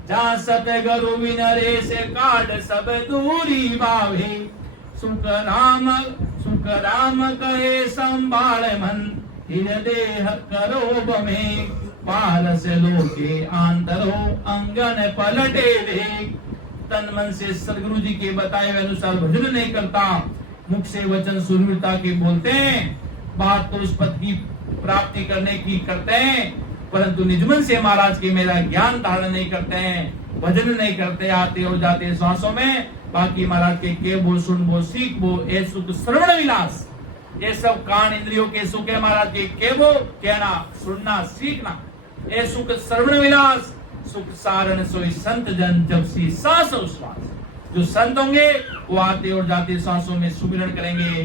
जहाँ सतगुरु विनरे से काट सब दूरी बावे। सुख राम कहे संभाल मन, हृदय करो बमे। पारस लोके आंतरो अंगन पलटे देख। तन मन से सदगुरु जी के बताए हुए अनुसार भजन नहीं करता, मुख से वचन सुरवीरता के बोलते हैं, बात तो उस पद की प्राप्ति करने की करते हैं, परंतु निजमन से महाराज के मेरा ज्ञान धारण नहीं करते हैं। भजन नहीं करते, आते हो जाते श्वासों में। बाकी महाराज के बो सुन बो सीख बो ए सुख श्रवण विलास, ये सब कान इंद्रियों के सुख है महाराज के बो कहना, सुनना, सीखना। ए सुख श्रवण विलास, सुख सारण सोई संत जन जब सी सांस श्वास। जो संत होंगे वो आते और जाते सांसों में सुमिरन करेंगे,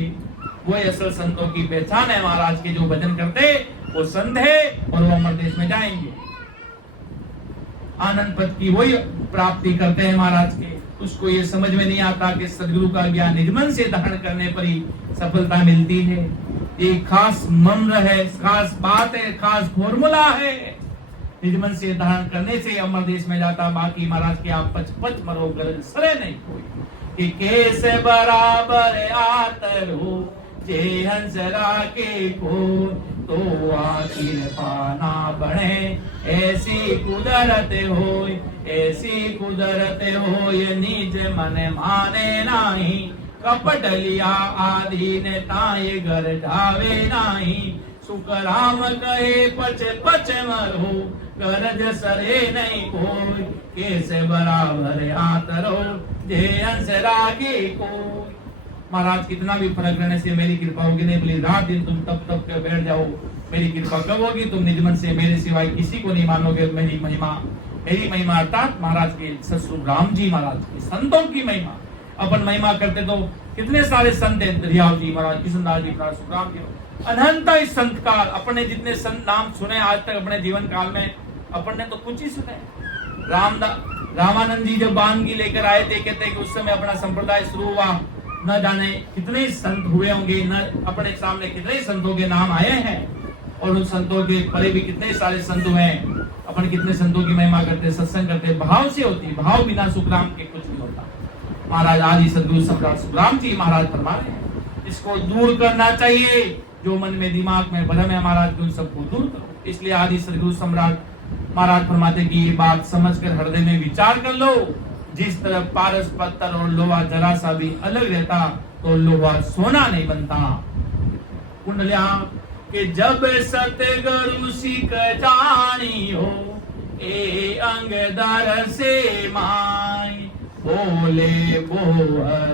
वो असल संतों की पहचान है महाराज के। जो भजन करते वो संत है और वो अमर देश में जाएंगे, आनंद पद की वही प्राप्ति करते हैं महाराज के। उसको ये समझ में नहीं आता कि सदगुरु का ज्ञान निज मन से धारण करने पर ही सफलता मिलती है। ये खास मंत्र है, खास बात है, खास फॉर्मूला है। निज मन से धारण करने से अमर देश में जाता। बाकी महाराज के आप पच पच मरो गरज सरे नहीं कोई, कि कैसे बराबर आतर हो जे हंस राके को, तो आखिर पाना बढ़े ऐसी कुदरत हो, ऐसी कुदरत हो ये निज मन माने नाही, कपट लिया आदीन ताये घर जावे नाही, सुख राम कहे पच पच मरो गरज सरे नहीं कोई, कैसे बराबर आतरो जे हंस रागे को। महाराज कितना भी फर्क रहने से मेरी कृपा होगी नहीं, बोली रात दिन तुम तप तप के बैठ जाओ, मेरी कृपा कब होगी? तुम निज मन से मेरे सिवाय किसी को नहीं मानोगे। मेरी महिमा अर्थात महाराज के ससुर राम जी महाराज की, संतों की महिमा। अपन महिमा करते तो कितने सारे संत है, दरियाव जी महाराज, किशनदास जी महाराज, सुखराम जी, अनंत इस संत काल। अपने जितने संत नाम सुने आज तक अपने जीवन काल में, अपन ने तो कुछ ही सुने। रामानंद जी जब बानगी लेकर आए थे, कहते कि उस समय अपना संप्रदाय शुरू हुआ, न जाने कितने संत हुए होंगे, न अपने सामने कितने संतों के नाम आए हैं, और उन संतों के परे भी कितने सारे संत हुए। अपन कितने संतों की महिमा करते, सत्संग करते, भाव से होती, भाव बिना सुखराम के कुछ नहीं होता। महाराज आदि सदगुरु सम्राट सुखराम जी महाराज फरमा रहे हैं, इसको दूर करना चाहिए। जो मन में दिमाग में भ्रम है महाराज, उन सबको दूर करो। इसलिए आदि सदगुरु सम्राट महाराज फरमाते कि ये बात समझकर हृदय में विचार कर लो। जिस तरह पारस पत्थर और लोहा जरा सा भी अलग रहता तो लोहा सोना नहीं बनता। कुंडलिया कि जब सतगुरु सिख जानी हो, ए अंग दर से माई, बोले बो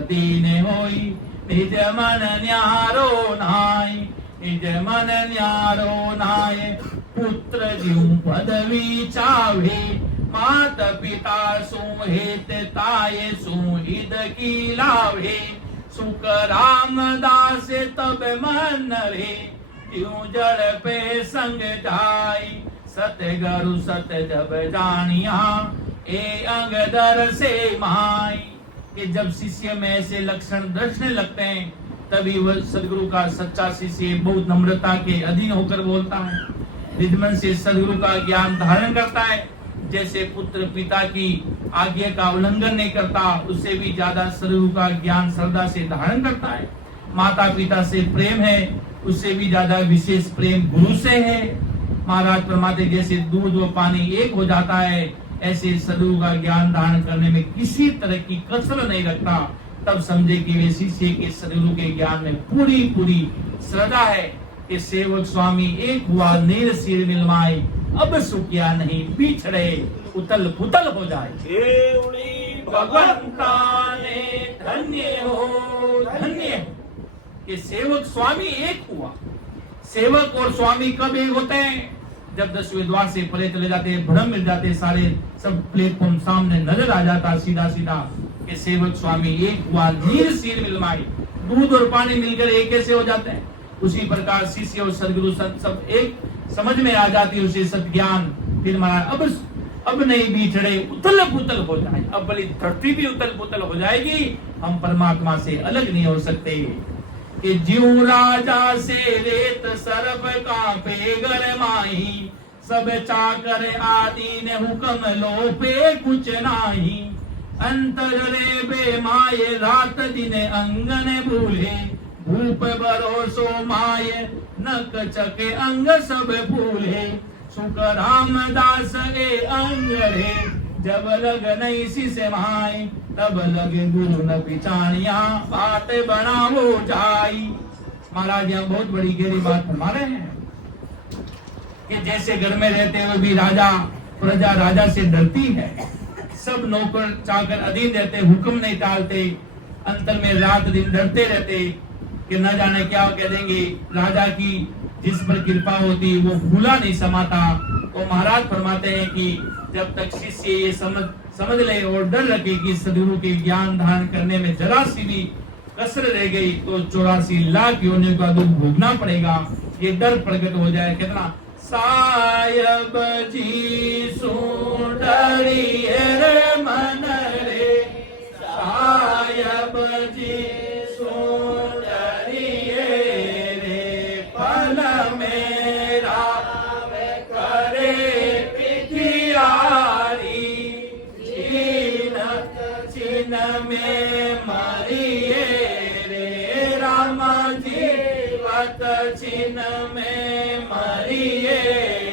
दीन होई, निज मन न्यारो नाई, निज मन न्यारो नाय। पुत्र जीव पदवी चावे, मात पिता सुहित ताये सुहित की लावे। सुख रामदास तब मन रे, त्यों जड़ पे संग जाई। सतगुरु सत जब जानिया, ए अंग दर से माई। कि जब शिष्य में ऐसे लक्षण दर्शने लगते हैं, तभी वह सदगुरु का सच्चा शिष्य बहुत नम्रता के अधीन होकर बोलता है, निज मन से सदगुरु का ज्ञान धारण करता है। जैसे पुत्र पिता की आज्ञा का उल्लंघन नहीं करता, उससे भी ज्यादा सदगुरु का ज्ञान श्रद्धा से धारण करता है। माता पिता से प्रेम है, उससे भी ज्यादा विशेष प्रेम गुरु से है। महाराज फरमाते जैसे दूध व पानी एक हो जाता है, ऐसे सदगुरु का ज्ञान धारण करने में किसी तरह की कसर नहीं रखता। तब समझे कि वे शिष्य के सदगुरु के ज्ञान में पूरी पूरी श्रद्धा है। कि सेवक स्वामी एक हुआ नीर सिर मिलवाए, अब सुखिया नहीं बिछड़े उतल पुतल हो जाए। भगवंता ने धन्य हो धन्य हो कि सेवक स्वामी एक हुआ। सेवक और स्वामी कब एक होते हैं? जब 10वें द्वार से परे चले जाते हैं, भ्रम मिल जाते, सारे सब प्लेटफॉर्म सामने नजर आ जाता सीधा सीधा कि सेवक स्वामी एक हुआ नीर सिर मिलवाए। दूध और पानी मिलकर एक कैसे हो जाते हैं? उसी प्रकार शिष्य और सदगुरु संत सब एक समझ में आ जाती है उसे सत ज्ञान। फिर महाराज अब नहीं बिछड़े उतल पुतल हो जाए। अब भली धरती भी उतल पुतल हो जाएगी, हम परमात्मा से अलग नहीं हो सकते। कि जीव राजा से रेत सर्प कांपे गरमाई, सब चाकर आदि ने हुक्म लो पे कुछ नाही। अंतर रे बेमाये रात दिन अंगन भूले, भूप भरोसो माय नक चके अंग सब भूले। सुख रामदास ए अंग रे, जब लग नहीं शिष माय, तब लगे गुरु न पिछानिया, बात बनावो जाई। महाराज यहाँ बहुत बड़ी गहरी बात फरमा रहे हैं कि जैसे घर में रहते हुए भी राजा प्रजा राजा से डरती है, सब नौकर चाकर अधीन रहते, हुक्म नहीं टालते, अंतर में रात दिन डरते रहते कि न जाने क्या कह देंगे। राजा की जिस पर कृपा होती वो भूला नहीं समाता। तो महाराज फरमाते हैं कि जब तक शिष्य ये समझ ले और डर रखे कि सदगुरु के ज्ञान धारण करने में जरा सी भी कसर रह गई तो 84 लाख योनियों का दुख भोगना पड़ेगा। ये डर प्रकट हो जाए। कितना सायब जी सुंदरिये रे मन रे, सायब जी सुंदरिये रे, पल मेरा करे पिथियारी, चीन चीन में मरिए रे राम जी, वत चीन में मरिए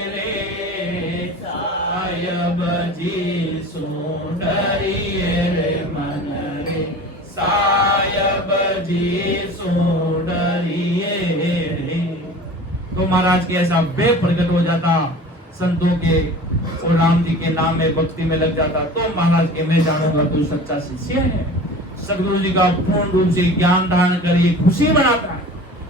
रे, सायब जी सुंदरिये रे मन रे, सायब जी सुंदरिये रे। तो महाराज के ऐसा बे प्रकट हो जाता संतों के और राम जी के नाम में भक्ति में लग जाता। तो महाराज के मैं जानूंगा तू सच्चा शिष्य है। सदगुरु जी का पूर्ण रूप से ज्ञान धारण कर ये खुशी मनाता है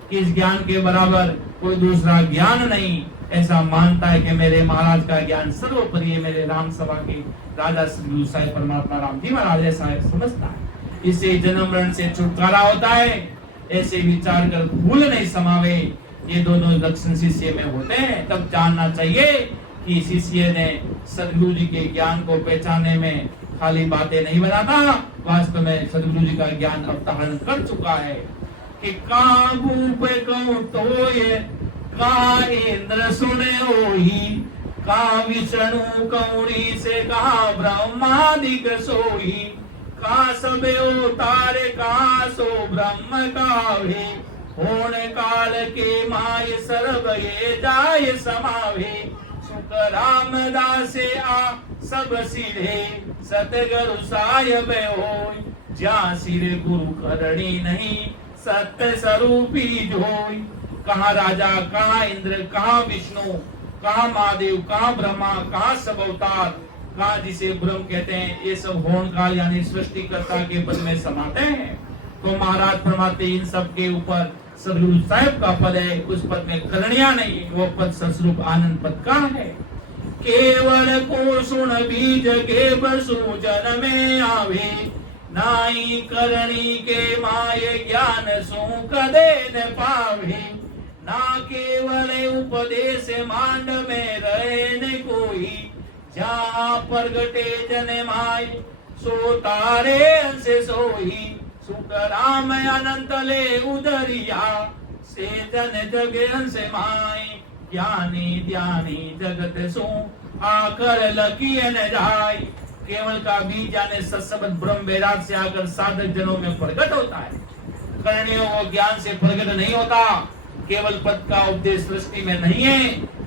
कि इस ज्ञान के बराबर कोई दूसरा ज्ञान नहीं। ऐसा मानता है कि मेरे महाराज का ज्ञान सर्वोपरि है। मेरे राम सभा के राजा श्री गुरु साहिब परमात्मा राम जी महाराज ऐसा समझता है। इससे जन्म मरण से छुटकारा होता है। ऐसे विचार कर भूल नहीं समावे। ये दोनों लक्षण शिष्य में होते हैं। तब जानना चाहिए कि शिष्य ने सदगुरु जी के ज्ञान को पहचानने में खाली बातें नहीं बनाता, वास्तव में सदगुरु जी का ज्ञान अवतारण कर चुका है। कि काबू पे कहूं तो ये का इंद्र सुने होई, का विष्णु कौड़ी से कहा ब्रह्मादिक सोई, का सबे तारे का सो ब्रह्म गावे, होन काल के माय सर्व ये जाय समावे, सुख रामदासे आ सब सिरे सतगुरु साहिब होय, जा सिर गुरु करणी नहीं सत्य स्वरूपी जोई। कहाँ राजा, कहाँ इंद्र, कहाँ विष्णु, कहाँ महादेव, कहाँ ब्रह्मा, कहाँ सब अवतार, कहाँ जिसे ब्रह्म कहते हैं, ये सब होन काल यानी सृष्टिकर्ता के पद में समाते हैं। तो महाराज फरमाते इन सब के ऊपर सदगुरु साहिब का पद है, उस पद में करनिया नहीं, वो पद सस्वरूप आनंद पद का है। केवल को सुन बीज के बसु जन में आवे, नाई करणी के माय ज्ञान सो कदे न पावे, ना केवल उपदेश मांड में रहे न कोई, जहाँ प्रगटे जन माय सो तारे से सोई, सुख राम अनंत ले उदरिया से जन जगे से माय, ज्ञानी ध्यानी जगत सो आकर लकियन जाय। केवल का बीज यानी सत्सबद ब्रह्म वैराग से आकर साधक जनों में प्रकट होता है। करणियों को ज्ञान से प्रकट नहीं होता। केवल पद का उपदेश सृष्टि में नहीं है।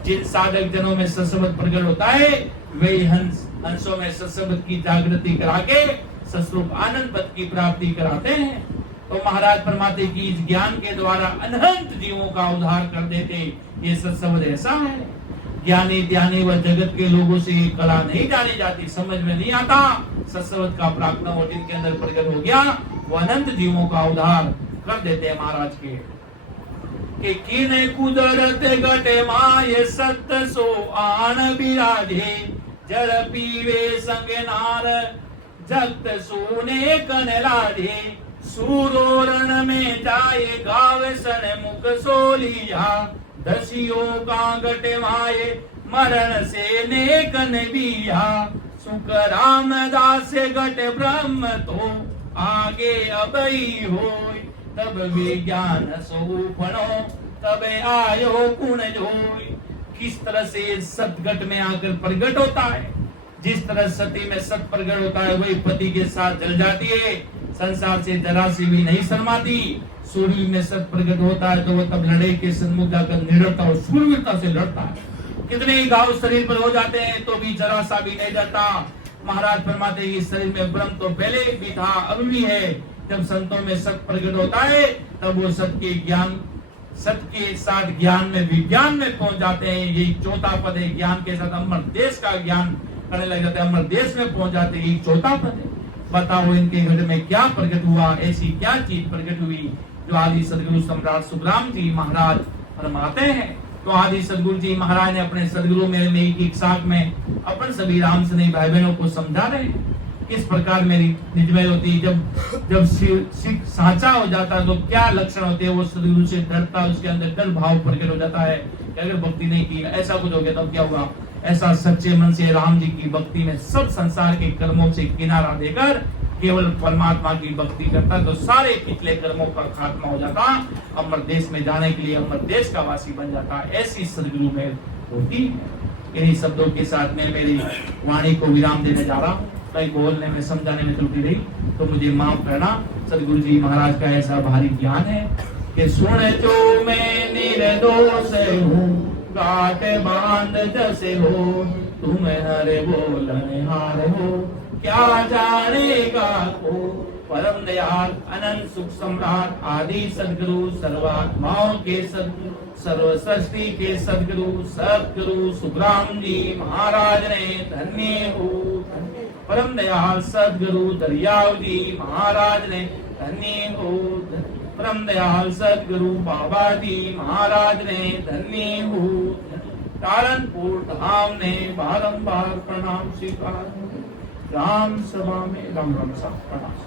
जिन साधक जनों में सत्सबद प्रकट होता है वही हंसों में सत्सबद की जागृति करा के सस्वरूप आनंद पद की प्राप्ति कराते हैं। तो महाराज फरमाते कि इस ज्ञान के द्वारा अनंत जीवों का उद्धार कर देते। ये सत्सबद ऐसा है। ज्ञानी ध्यानी व जगत के लोगों से ये कला नहीं जानी जाती, समझ में नहीं आता। सत्सबद का प्रार्थना वो जिनके अंदर प्रकट हो गया वो अनंत जीवों का उद्धार कर देते हैं महाराज के। कि किने कुदरत गटे माये सत्य सो आन बिराजे, जल पीवे संग नार जगत सोने कन लाजे, सूरोरण में जाए गावे सन मुख सोलिया, दसियों का गटे माये मरण से नेकन बिया, सुख रामदास गट ब्रह्म तो आगे अबई होय, तब विज्ञान स्वरूपणो तब आयो गुण जोय। किस तरह से सतगट में आकर प्रकट होता है, जिस तरह सती में सत प्रकट होता है वही पति के साथ जल जाती है, संसार से जरा सी भी नहीं शर्माती। सूर्य में सत प्रकट होता है तो वो तब लड़ाई के सन्मुख जाकर निडरता और शूरवीरता से लड़ता है। कितने ही घाव शरीर पर हो जाते हैं तो भी जरा सा भी नहीं डरता। महाराज फरमाते हैं शरीर में ब्रह्म तो पहले भी था अब भी है। जब संतों में सत प्रकट होता है तब वो सत के ज्ञान, सत के साथ ज्ञान में विज्ञान में पहुंच जाते हैं। यही चौथा पद है, ज्ञान के साथ अमर देश का ज्ञान करने लग जाते, अमर देश में पहुंच जाते। ही चौथा पद है, बताओ इनके घर में क्या प्रकट हुआ, ऐसी क्या चीज प्रकट हुई जो आदि सदगुरु सम्राट सुखराम जी महाराज फरमाते हैं। तो आदि सदगुरु जी महाराज ने अपने सदगुरु मेरी की साथ में अपन सभी राम स्नेही भाई बहनों को समझा रहे हैं किस प्रकार मेरी निजमेल होती है। जब सिख साचा हो जाता है तो क्या लक्षण होते हैं, वो सदगुरु से डरता, उसके अंदर डर भाव प्रकट हो जाता है कि अगर भक्ति नहीं की, ऐसा कुछ हो गया तब क्या हुआ। ऐसा सच्चे मन से राम जी की भक्ति में सब संसार के कर्मों से किनारा देकर केवल परमात्मा की भक्ति करता तो सारे पिछले कर्मों का खात्मा हो जाता, अमर देश में जाने के लिए अमर देश का वासी बन जाता। ऐसी सदगुरु में होती है। इन्हीं शब्दों के साथ में मेरी वाणी को विराम देने जा रहा हूँ। कहीं बोलने में समझाने में त्रुटि रही तो मुझे माफ करना। सदगुरु जी महाराज का ऐसा भारी ज्ञान है कि सुन जो मैं निर्दोष हूँ, गाठ बांध जैसे हो, तुम हरे बोलने हार हो, क्या जानेगा को। परम दयाल अनंत सुख सम्राट आदि सदगुरु सर्वात्माओं के सदगुरु सर्व सृष्टि के सदगुरु सुखराम जी महाराज ने धन्य हो। परम दयाल सदगुरु दरियाव जी महाराज ने धन्य हो। परम दयाल सदगुरु बाबा जी महाराज ने धन्य हो। कारणपुर धाम ने बारंबार प्रणाम स्वीकार। राम सभा में राम राम सा प्रणाम।